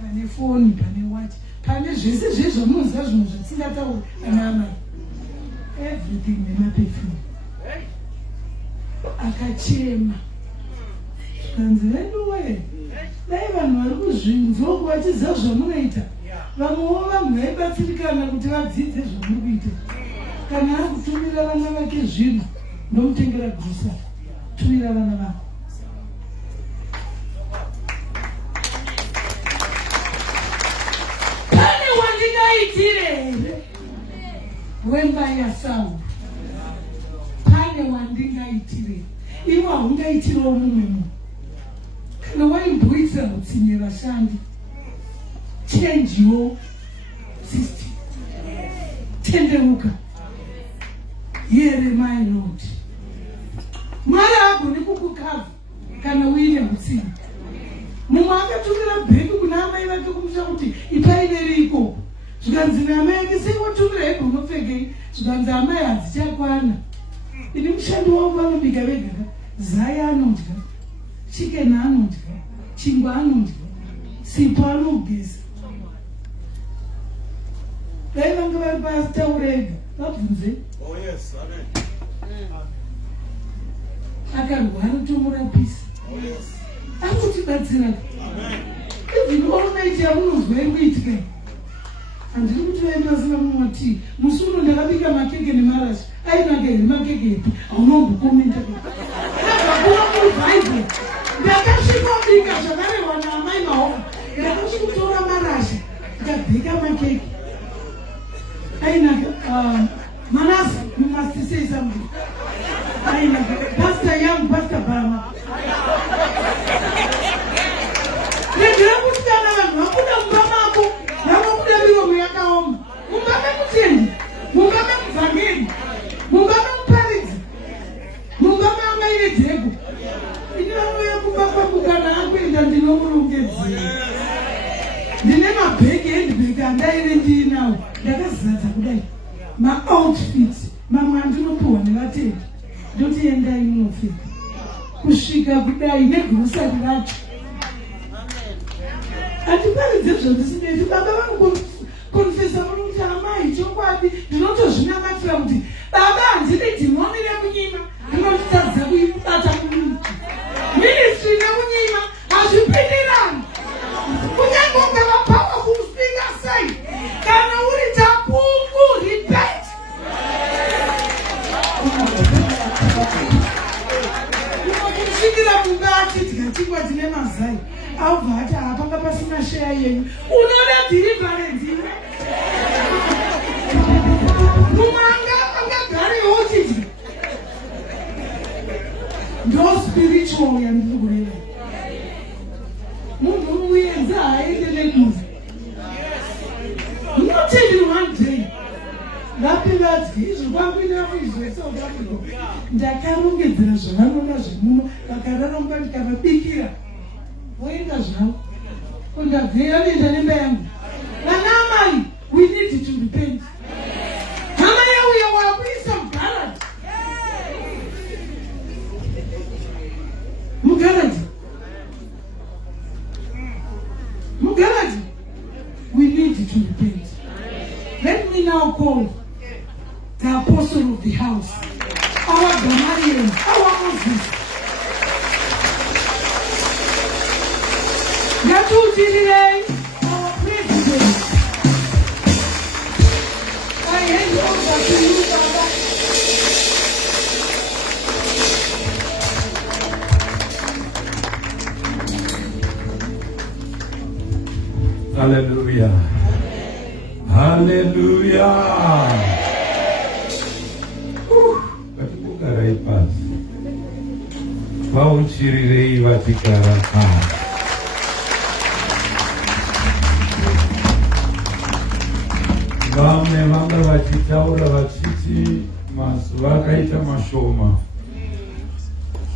pane foni, pane wachi, pane zvese zvezvo munoziva zvinhu zvatisingatauri ana amai. Everything nemaperfume. Akachema. Kanzi venduwe. Dai vanhu vari kuzvinzwa vachiziva zvamunoita. Vamwewo vanhu vaibatsirikana kuti vadzidze zvamuri kuita. Kana ari kutumira vana vake zvinhu, ndomutengera gusa. Tumira vana vako. Wemba ya Saul. Pane wandingaitire. Iwe haungaitirawo mumwe munhu. Kana waimbuyitsa utsinye vashandi. Change your system. Tendeuka. Here my Lord. Mwari hagoni kukukavha kana uine utsinye. Mumwe akatumira bheki kuna amai vake kumusha kuti ipai veri ikoko. Zvikanzi namai ake sei watumira hembe unopfekei? Zvikanzi amai hadzichakwana. Ini mushando wangu vanobika vega. zai anodya, chicken anodya, chingwa anodya, sipo anogeza. Dai vanga vari pasitaurega vabvunze akarwara tomurapisa akutibatsira. Even all night yamunozwa ikuitika. Handiri kuti vaipasina mumoti musi uno ndakabika makeke nemarashi ainake makeke epi aunombokomenta akakura mubhaibheri ndakasvikobika zvakarehwa naamai mahova ndakasvikutora marashi ndikabhika makeke ainake manasi you must say something ainake pastor yangu pastor Bama ndegera kuti kana vanhu vabuda mumba mako vamabuda miromo yakaoma mumba memutendi mumba memuvhangeri mumba memuparidzi mumba maamai vedhego ini vanouya kumba kwangu kana akuenda ndinomurongedzera ndine mabhegi endibhegi andaive ndiinawo ndakazadza kudai maoutfit mamwe andinopuhwa nevatendi ndoti endai munopfeka kusvika kudai negrosari racho atiparidze zvandisinoiti. Baba vanokonfesa munokuti amai chokwadi ndinotozvinamatira kuti baba handine dhimoni rekunyima rinotitadza kuibata mumuti ministry nekunyima hazvipindirani kunyange ungava powerful speaker sei kana uri tapungu repent. Unokusvikira mumba achidya chingwa chine mazai abva ati hapanga pasina sheya yenyu unoda deliverance iwe mumanga angagarewo uchidya ndo spiritual yandiri kureva. Munhu umuyenza haaende nekuzi munotendi one day ngapivadyi izvo kwakuinavo izvo South Africa ndakarongedzera zvavanoda zvemuno vakararomba ndikavabikira voenda zvavo kundabveya nenda nemba yangu vana amai we need to repent. Hama yauya wakuisa mugaraji mugaraji we need to repent. Let me now call the apostle of the house, our Gamaliel, our Moses. Gatutirei our president. I hand over to you, Baba. Hallelujah. Hallelujah. Katibukarai pasi. Vauchirirei vatigara pasi. Vamwe vanga vachitaura vachiti mazuva akaita mashoma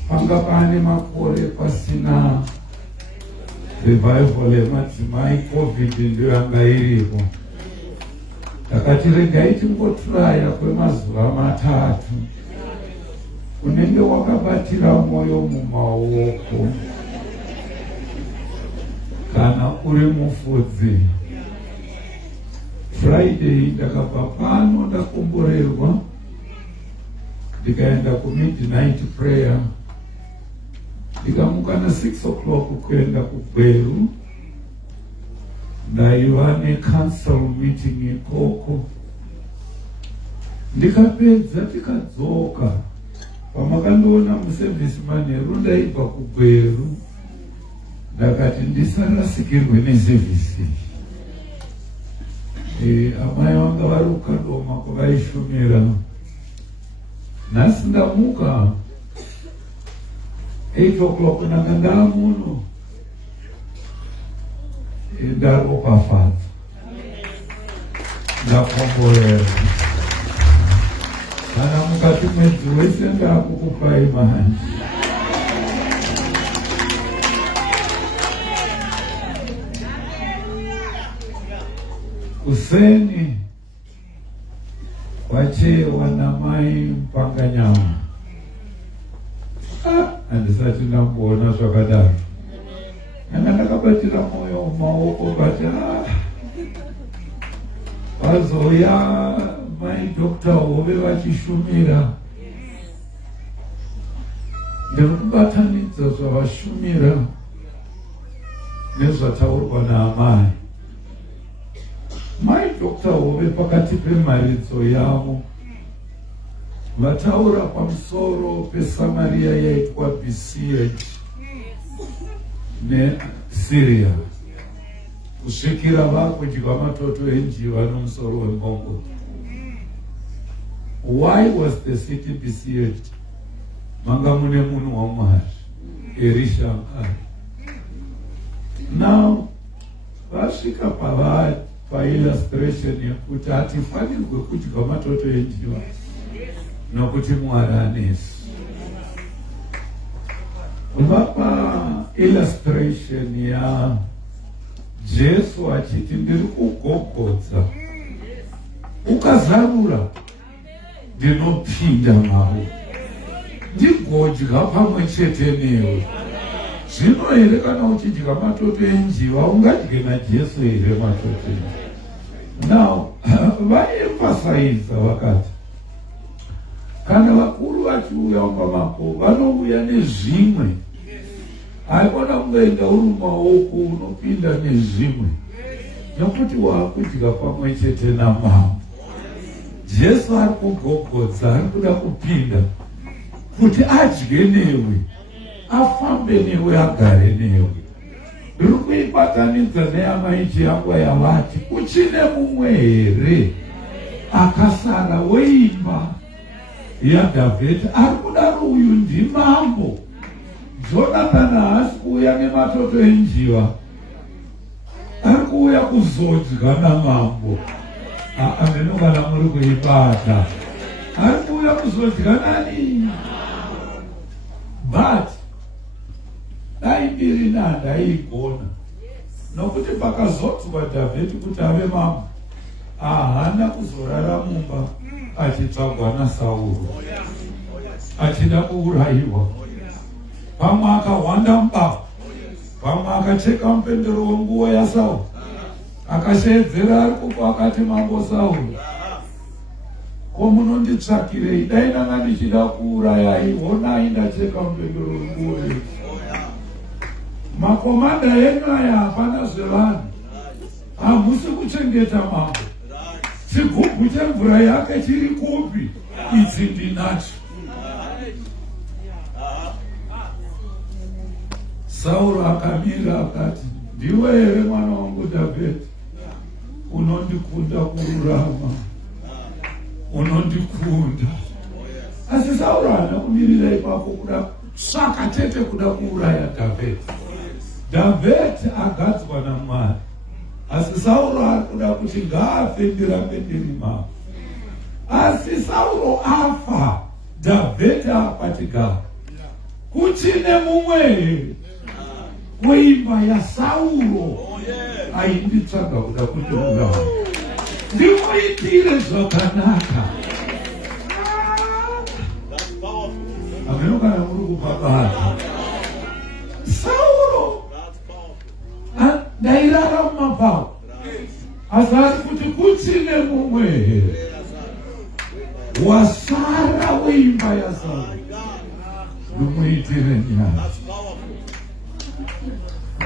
panga pane makore pasina revival yemadzimai, covid ndio yanga iripo. Takati regai timboturaya kwemazuva 3 unenge wakabatira moyo mumaoko kana uri mufudzi. Friday ndakabva pano ndakomborerwa ndikaenda ku midnight prayer ndikamuka na 6 o'clock kuenda kuGweru ndaiva necouncil meeting ikoko. Ndikapedza tikadzoka pamakandoona muservice manheru ndaibva kuGweru ndakati ndisarasikirwe neservice. Amai vanga vari kukadoma kwavaishumira. Nhasi ndamuka 8 o'clock ndanga ndaamuno ndaropafadza ndakomborera kana mukati mwedzi wese ndakukupai manje. Kuseni wachewa na mai mpanga nyama. handisati ndamboona zvakadaro. Nyanga ndakabatira mwoyo mumaoko kati vazouya mai Dr. Hove vachishumira, ndiri kubatanidza zvavashumira nezvataurwa naamai. Mai Dr. Hove pakati pemharidzo yavo vataura pamusoro peSamaria yaitwa BCH neSyria, kusvikira vakudya matoto enjiva nomusoro wembongoro. Why was the city besieged? Manga mune munhu waMwari, Elisha. Now vasvika paillustration yekuti hatifanirwe kudya matoto enjiva nokuti Mwari anesu. Vapa illustration ya Jesu achiti ndiri kugogodza, ukazarura ndinopinda mauri ndigodya pamwe chete newe. Zvino here kana uchidya matoto enjiva ungadye naJesu here matoto enjiva? Now vaemphasize vakati kana vakuru vachiuya mumamako vanouya nezvimwe, haikona kungoenda uri mumaoko unopinda nezvimwe, nokuti wakudya pamwe chete namambo. Jesu ari kugogodza, ari kuda kupinda kuti adye newe, afambe newe, agare newe. Ndiri kuibatanidza neyamai chiyangwa yavati kuchine mumwe here akasara weimba yaDhavhidhi ari kudaro, uyu ndimambo. Jonathan haasi kuuya nematoto enjiva, ari kuuya kuzodya namambo. Ndinongana muri kuibata, ari kuuya kuzodya nani? But dai mbiri ndaigona, nokuti pakazodzwa Dhavhidhi kuti ave mambo, haana kuzorara mumba achitsvagwa naSauro achida kuurayiwa. Pamwe akahwanda mubava, pamwe akacheka mupendero wenguo yaSauro, akashedzera ari kuko akati, mambo Sauro, ko munonditsvakirei? Dai ndanga ndichida kuurayai, honai ndacheka mupendero wenguo yenyu. Makomanda enyu aya hapana zvevanhu, hamusi kuchengeta mambo. Chigubhu chemvura yake chiri kupi? Idzi ndinacho. Sauro akamira akati, ndiwe here mwana wangu Dhavhidhi, unondikunda kururama, unondikunda. Asi Sauro haana kumirira ipapo kuda svaka chete kuda kuuraya Dhavhidhi. Dhavhidhi agadzwa naMwari, asi Sauro ari kuda kuti ngaafe ndirambe ndiri mambo. Asi Sauro afa, Dhavhidhi apatigara. Kuchine mumwe weimba yaSauro ainditsvaga kuda kundiuraya, ndimuitire zvakanaka. Amunongana muri kupapata. Sauro ndairara mumapavo, asi ari kuti kuchine mumwe wasara weimba yaSauro, ndimuitire nyaya.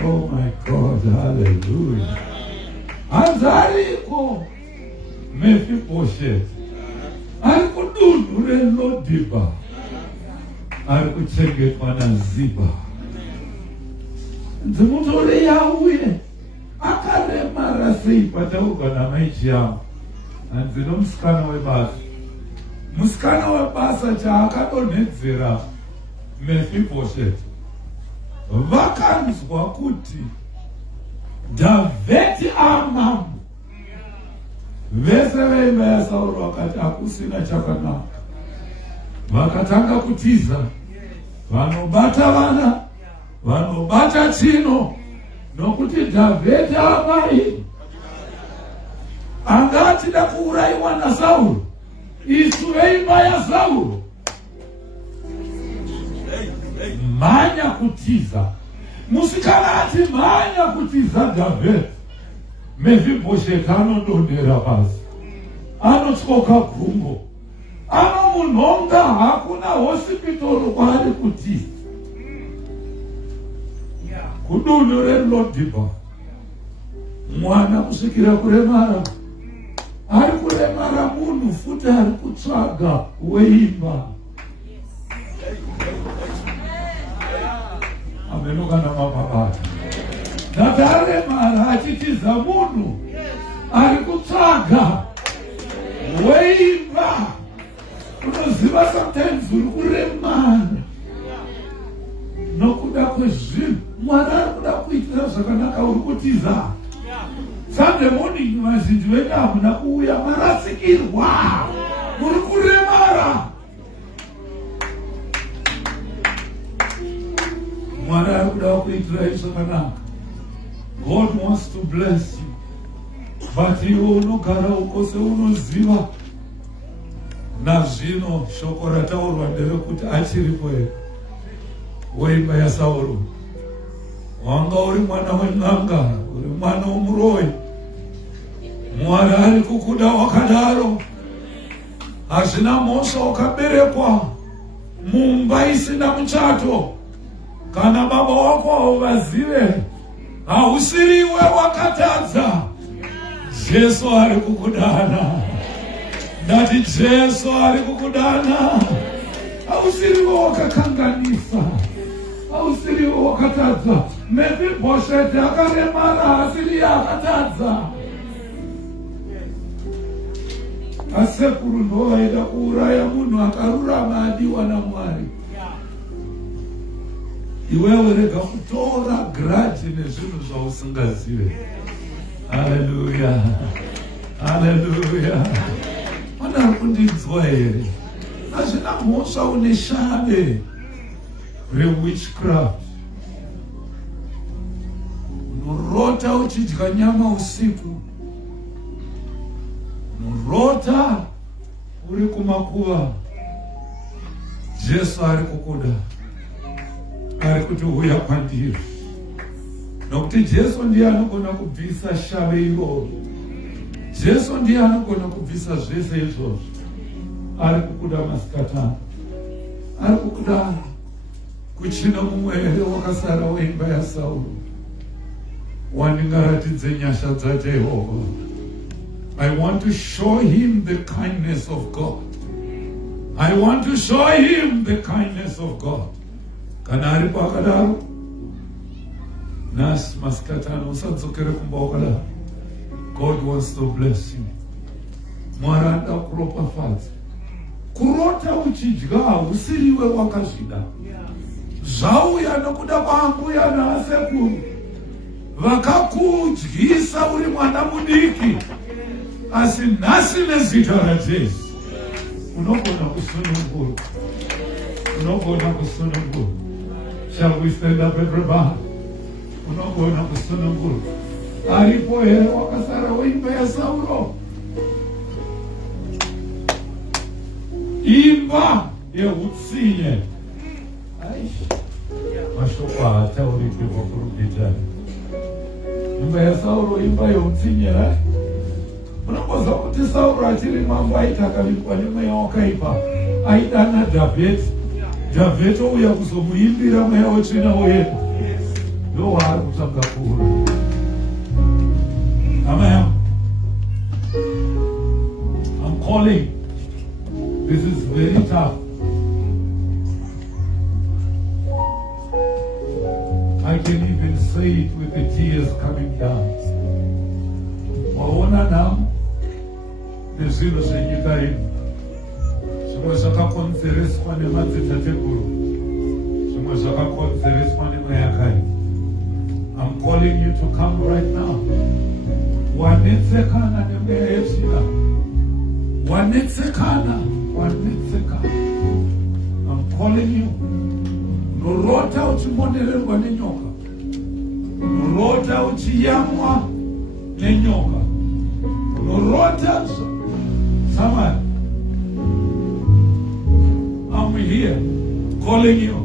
Oh my God, hallelujah. Hazariko Mephibosheth, ari kudunhu reLodhiba, ari kuchengetwa naZiba. Nzimutore yauye akaremara sei pataurwa namai chiyangu. Handino musikana webasa, musikana webasa chaakadonhedzera Mephibosheth. Vakanzwa kuti Dhavhidhi amambo, vese veimba yaSauro vakati hakusina chakanaka. Vakatanga kutiza, vanobata vana, vanobata chino, nokuti Dhavhidhi amai anga achida kuurayiwa naSauro, isu veimba yaSauro. mhanya kutiza. Musikana ati mhanya kutiza David, Mefibhosheti anodondera pasi, anotyoka gumbo, anomunhonga, hakuna hosipitoro kwaari kutiza. Kudunhu reLodiba, mwana kusvikira kuremara, ari kuremara munhu futi ari kutsvaga weimba. Ameno kana mababa. Nataremara achitiza munhu ari kutsvaga weimba. Unoziva sometimes uri kuremara nokuda kwezvinhu Mwari ari kuda kuitira zvakanaka, uri kutiza. Sunday morning vazhinji venyu hamuna kuuya, marasikirwa, muri kuremara. Mwari ari kuda kuitira zvakanaka. God wants to bless you, but iwe unogara uko seunoziva nazvino shoko rataurwa nderekuti achiripo here weimba yaSauro. Wanga uri mwana wen'anga, uri mwana womuroyi, Mwari ari kukuda wakadaro. Hazvina mhosva wakaberekwa mumba isina muchato, kana baba wako hauvazive, hausiriwe wakatadza. Jesu ari kukudana. Ndati Jesu ari kukudana. Hausiriwe wakakanganisa, hausiriwe wakatadza. Mefibhosheti akaremara, hasiri akatadza. Asekuru ndovaida kuuraya munhu akarurama adiwa naMwari. Iwewe rega kutora grudge nezvinhu zvausingazive. Haleluya, haleluya. Mana ari kundinzwa here? Hazvina mhosva une shave rewitchcraft. Unorota uchidya nyama usiku, unorota uri kumakuva. Jesu ari kukuda, ari kuti uya kwandiri, nokuti Jesu ndiye anogona kubvisa shave iroro. Jesu ndiye anogona kubvisa zvese izvozvo. Ari kukuda masikatana, ari kukuda. Kuchina mumwe here wakasara weimba yaSauro, wandingaratidze nyasha dzaJehovha. I want to show him the kindness of God. I want to show him the kindness of God. Kana ari pakadaro, nasi masikatana usadzokere kumba wakadaro. God wants to bless you. Mwari anoda kuropafadza. Kurota uchidya usiriwe wakazvida. Zvauya nokuda kwaambuya naasekuru vakakudyisa uri mwana mudiki, asi nhasi nezita raJesu unogona kusunungurwa, unogona kusunungurwa. Shall we stand up everybody? Unogona kusunungurwa. Aripo here wakasara weimba yaSauro, imba yeutsinye. Mashoko haatauriki kwakurubijana. Imba yaSauro imba yeutsinye, right? Unombozwa kuti Sauro achiri mambo aiti akavimbwa nemweya wakaipa, aidana Dhavhidhi. Dhavhidhi ouya kuzomuimbira mweya wetsvina woyenda. Ndo waari kutsvaga kuura. Amen. I'm calling. This is very tough. I can even say it with the tears coming down. Waona namo nezvinhu zvenyika ino, zvimwe zvakakonzereswa nemadzitateguru, zvimwe zvakakonzereswa nemweya yakaipa. I'm calling you to come right now. Wanetsekana nemweya yetsvina, wanetsekana. I'm calling you. Unorota uchimonererwa nenyoka, unorota uchiyamwa nenyoka, unorota somebody. I'm here calling you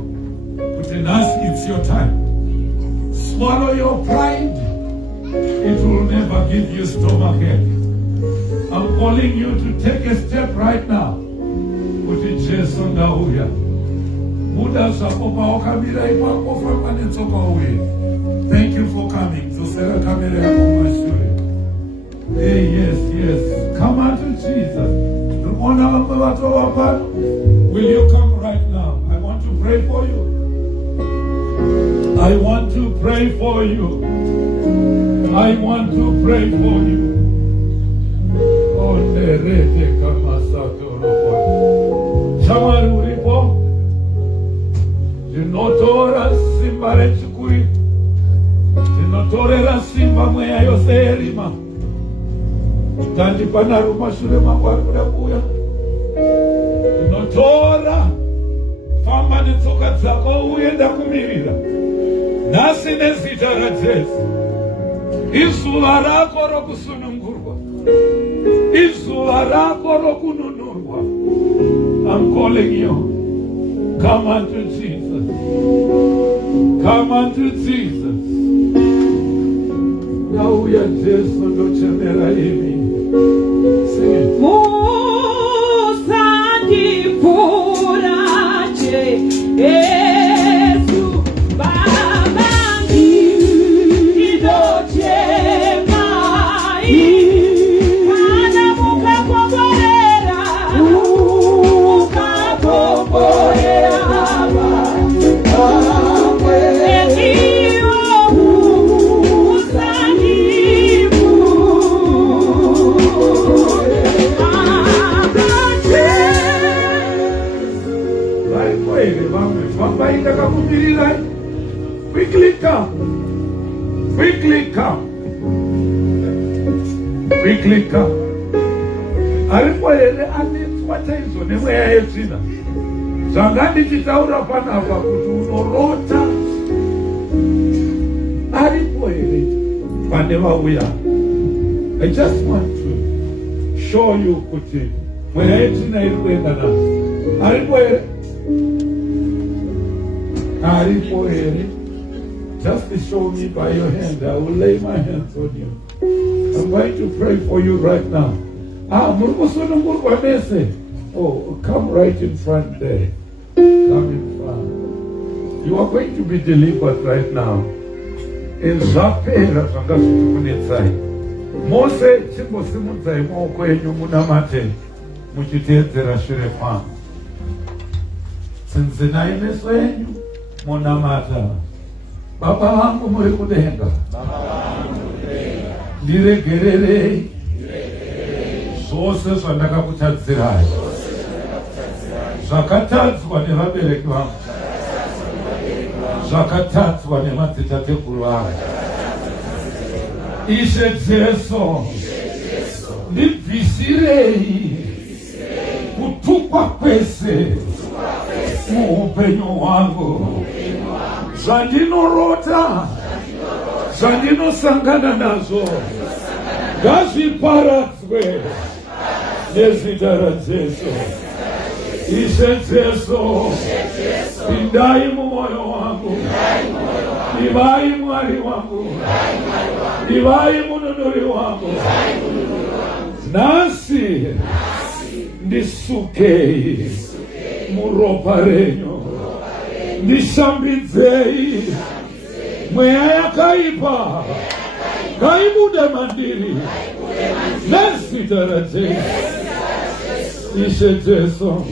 swallow your pride, it will never give you stomachache. I'm calling you to take a step right now. Kuti Jesu ndauya. Buddha zvakopa wakamira ipapo famba netsoka uye. Thank you for coming. Dzosera kamera yako kumashure. Hey, yes. Come unto Jesus. Will you come right now? I want to pray for you. I want to pray for you. I want to pray for you. Oh, nerete kamasatoro. Shamari uripo. Dinotora simba rechukuri. Dinotorera simba mweya yose erima. Kandi panaruma shure mangwari kudabuya. Dinotora. Famba netsoka dzako uenda kumirira. Nasi nezita raJesu. Izuva rako rokusunungurwa. Izuva rako rokununurwa. I'm calling you. Come unto Jesus. Come unto Jesus. Now we are Jesu ndochemera imi. Sing it. Quickly come. Quickly come. Quickly come. Aripoere anetswata izo nemweya yetsvina. Zvanga ndichitaura panapa kuti unorota. Aripoere pane vauya. I just want to show you kuti mweya yetsvina iri kuenda nazo. Aripoere. Just to show me by your hand, I will lay my hands on you. I'm going to pray for you right now. Oh, come right in front there. Come in front. You are going to be delivered right now. In Zapera, Mose, Chimosimutai, Moko, Yumunamate, Muchitera Shirefan. Since the 9 is when Monamata. Baba wangu muri kudenga. Ndiregerere. Zvose zvandakakutadzirai. Zvakatadzwa nevabereki vangu. Zvakatadzwa nemadzitateguru vangu. Ishe Jesu. Ndibvisirei kutukwa kwese muupenyu hwangu. Zvandinorota, zvandinosangana nazvo, ngazviparadzwe nezita raJesu. Ishe Jesu, pindai mumwoyo wangu, divai Mwari wangu, divai mununuri wangu. Nasi ndisukei muropa renyu. Ndishambidzei mweya yakaipa ngaibude mandiri nezita raJesu. Ishe Jesu,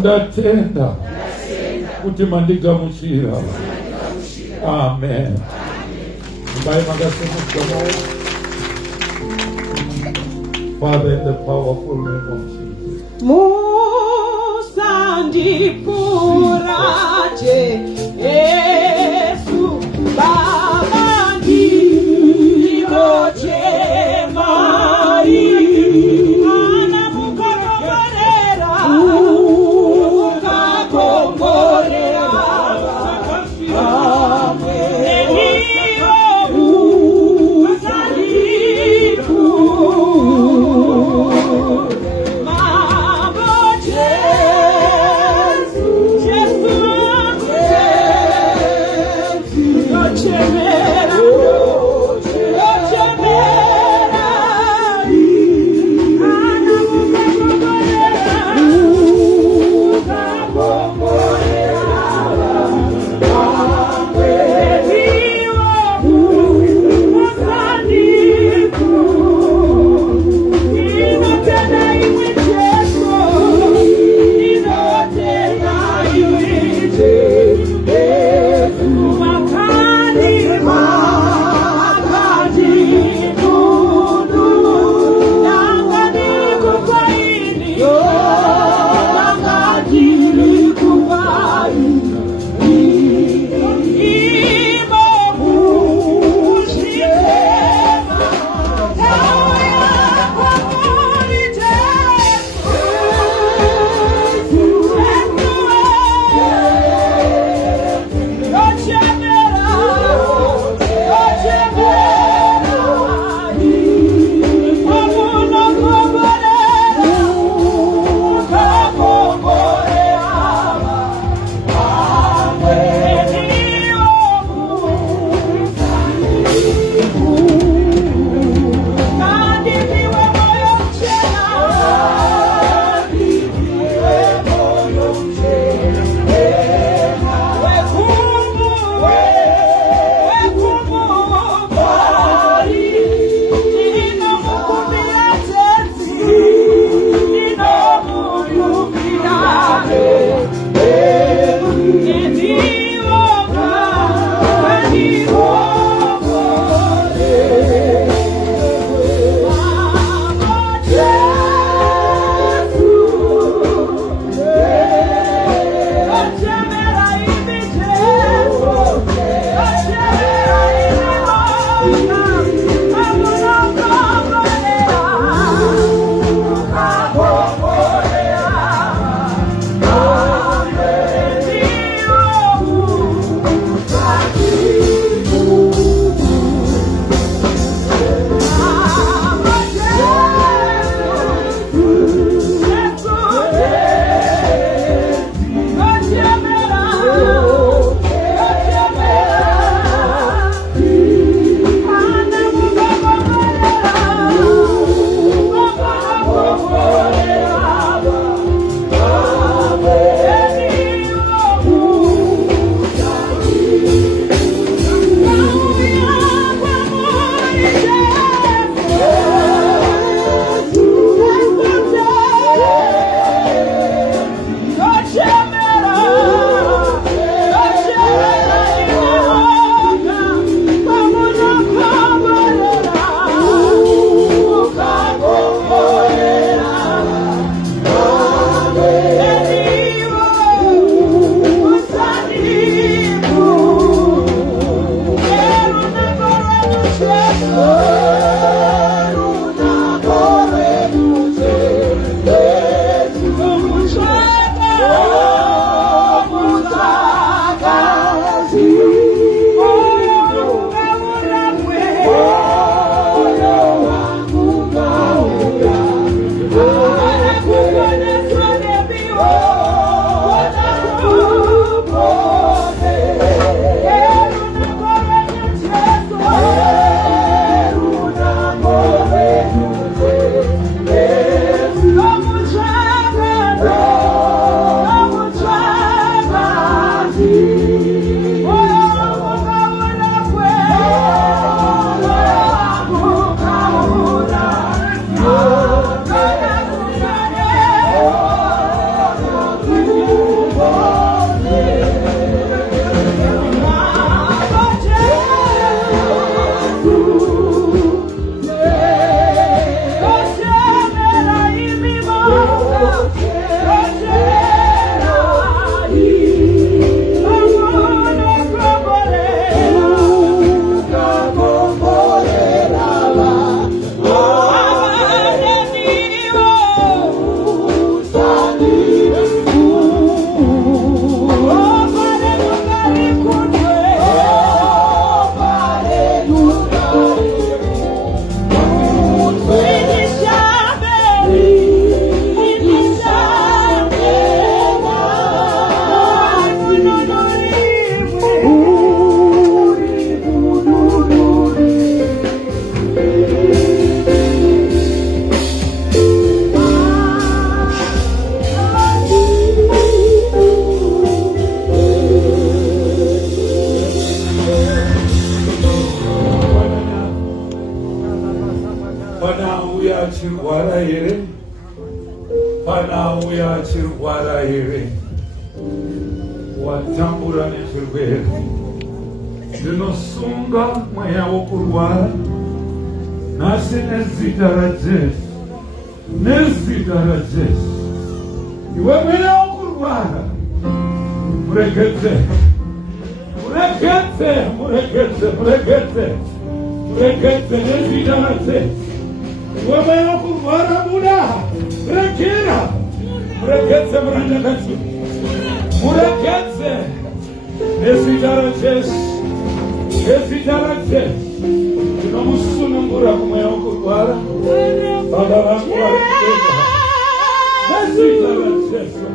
ndatenda kuti mandigamuchira. Amen. Father, in the powerful name of Jesus. Musandipuraje Yesu Baba ndirochemai ana mukakomborera Makani achirwara here? Pana uya achirwara here? Watambura nezvirwere. Ndinosunga mweya wokurwara nhasi nezita raJesu. Nezita raJesu. Iwe mweya wokurwara, muregedze. Muregedze, muregedze, muregedze. Muregedze nezita raJesu. Iwe mweya wokurwara, buda. Muregera. Muregedze murandakadzi. Muregedze nezita raJesu. Nezita raJesu. Ndinomusunungura kumweya wokurwara. Baba vangu varikudenga. Nezita raJesu.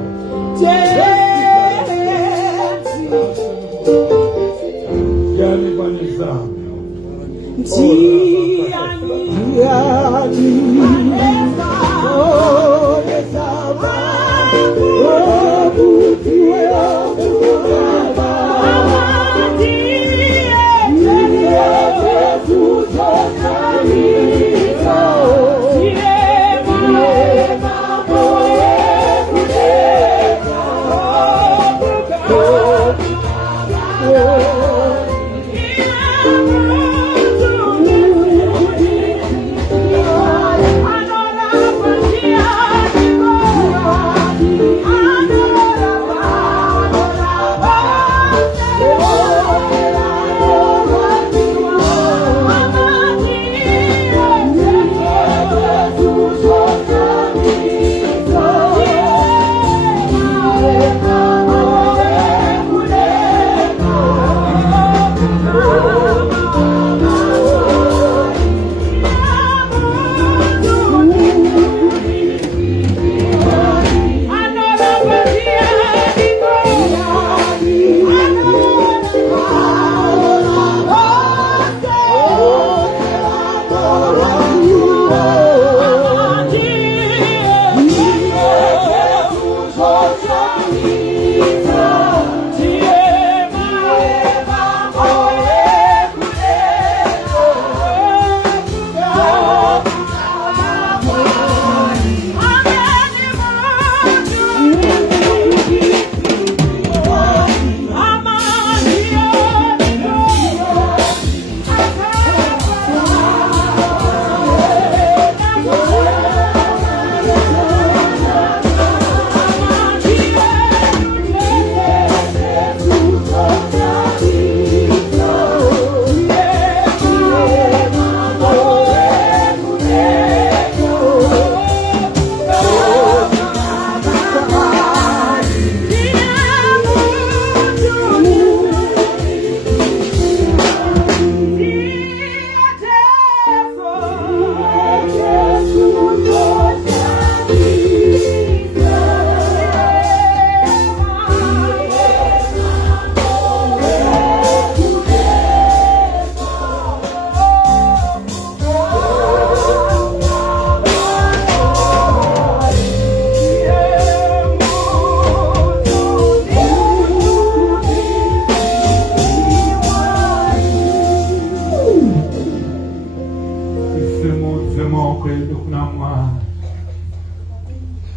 Yani kwanisa.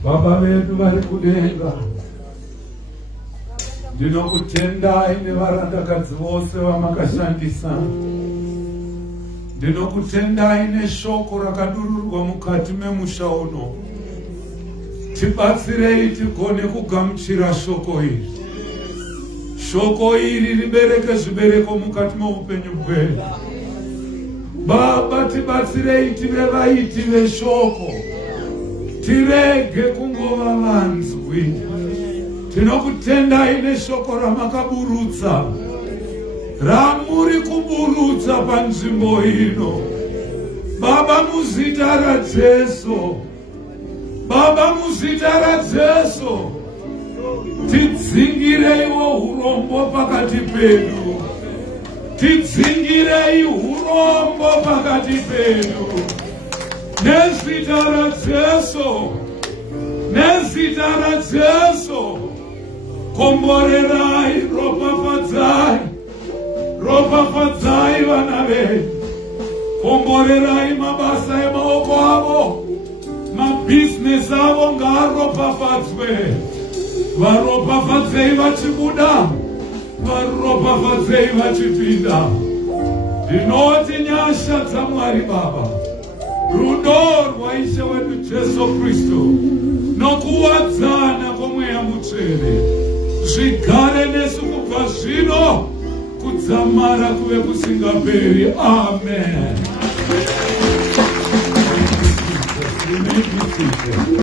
Baba vedu vari kudenga, ndinokutendai nevarandakadzi vose vamakashandisa. Ndinokutendai neshoko rakadururwa mukati memusha uno. Tibatsirei tigone kugamuchira shoko iri. Shoko iri ribereke zvibereko mukati meupenyu hwedu. Baba, tibatsirei tive vaiti veshoko. Tirege kungova vanzwi. Tinokutendai neshoko ramakaburutsa, ramuri kuburutsa panzvimbo ino. Baba, muzita raJesu. Baba, muzita raJesu. Tidzingireiwo urombo pakati pedu. Tidzingirei urombo pakati pedu. Nezita raJesu. Nezita raJesu. Komborerai, ropafadzai. Ropafadzai vana vedu. Komborerai mabasa emaoko avo. mabhizinesi avo ngaaropafadzwe. Varopafadzei vachibuda, varopafadzei vachipinda. Ndinoti nyasha dzaMwari Baba, rudo rwaIshe wedu Jesu Kristu, nokuwadzana kwomweya mutsvene zvigare nesu kubva zvino kudzamara kuve kusingaperi. Amen.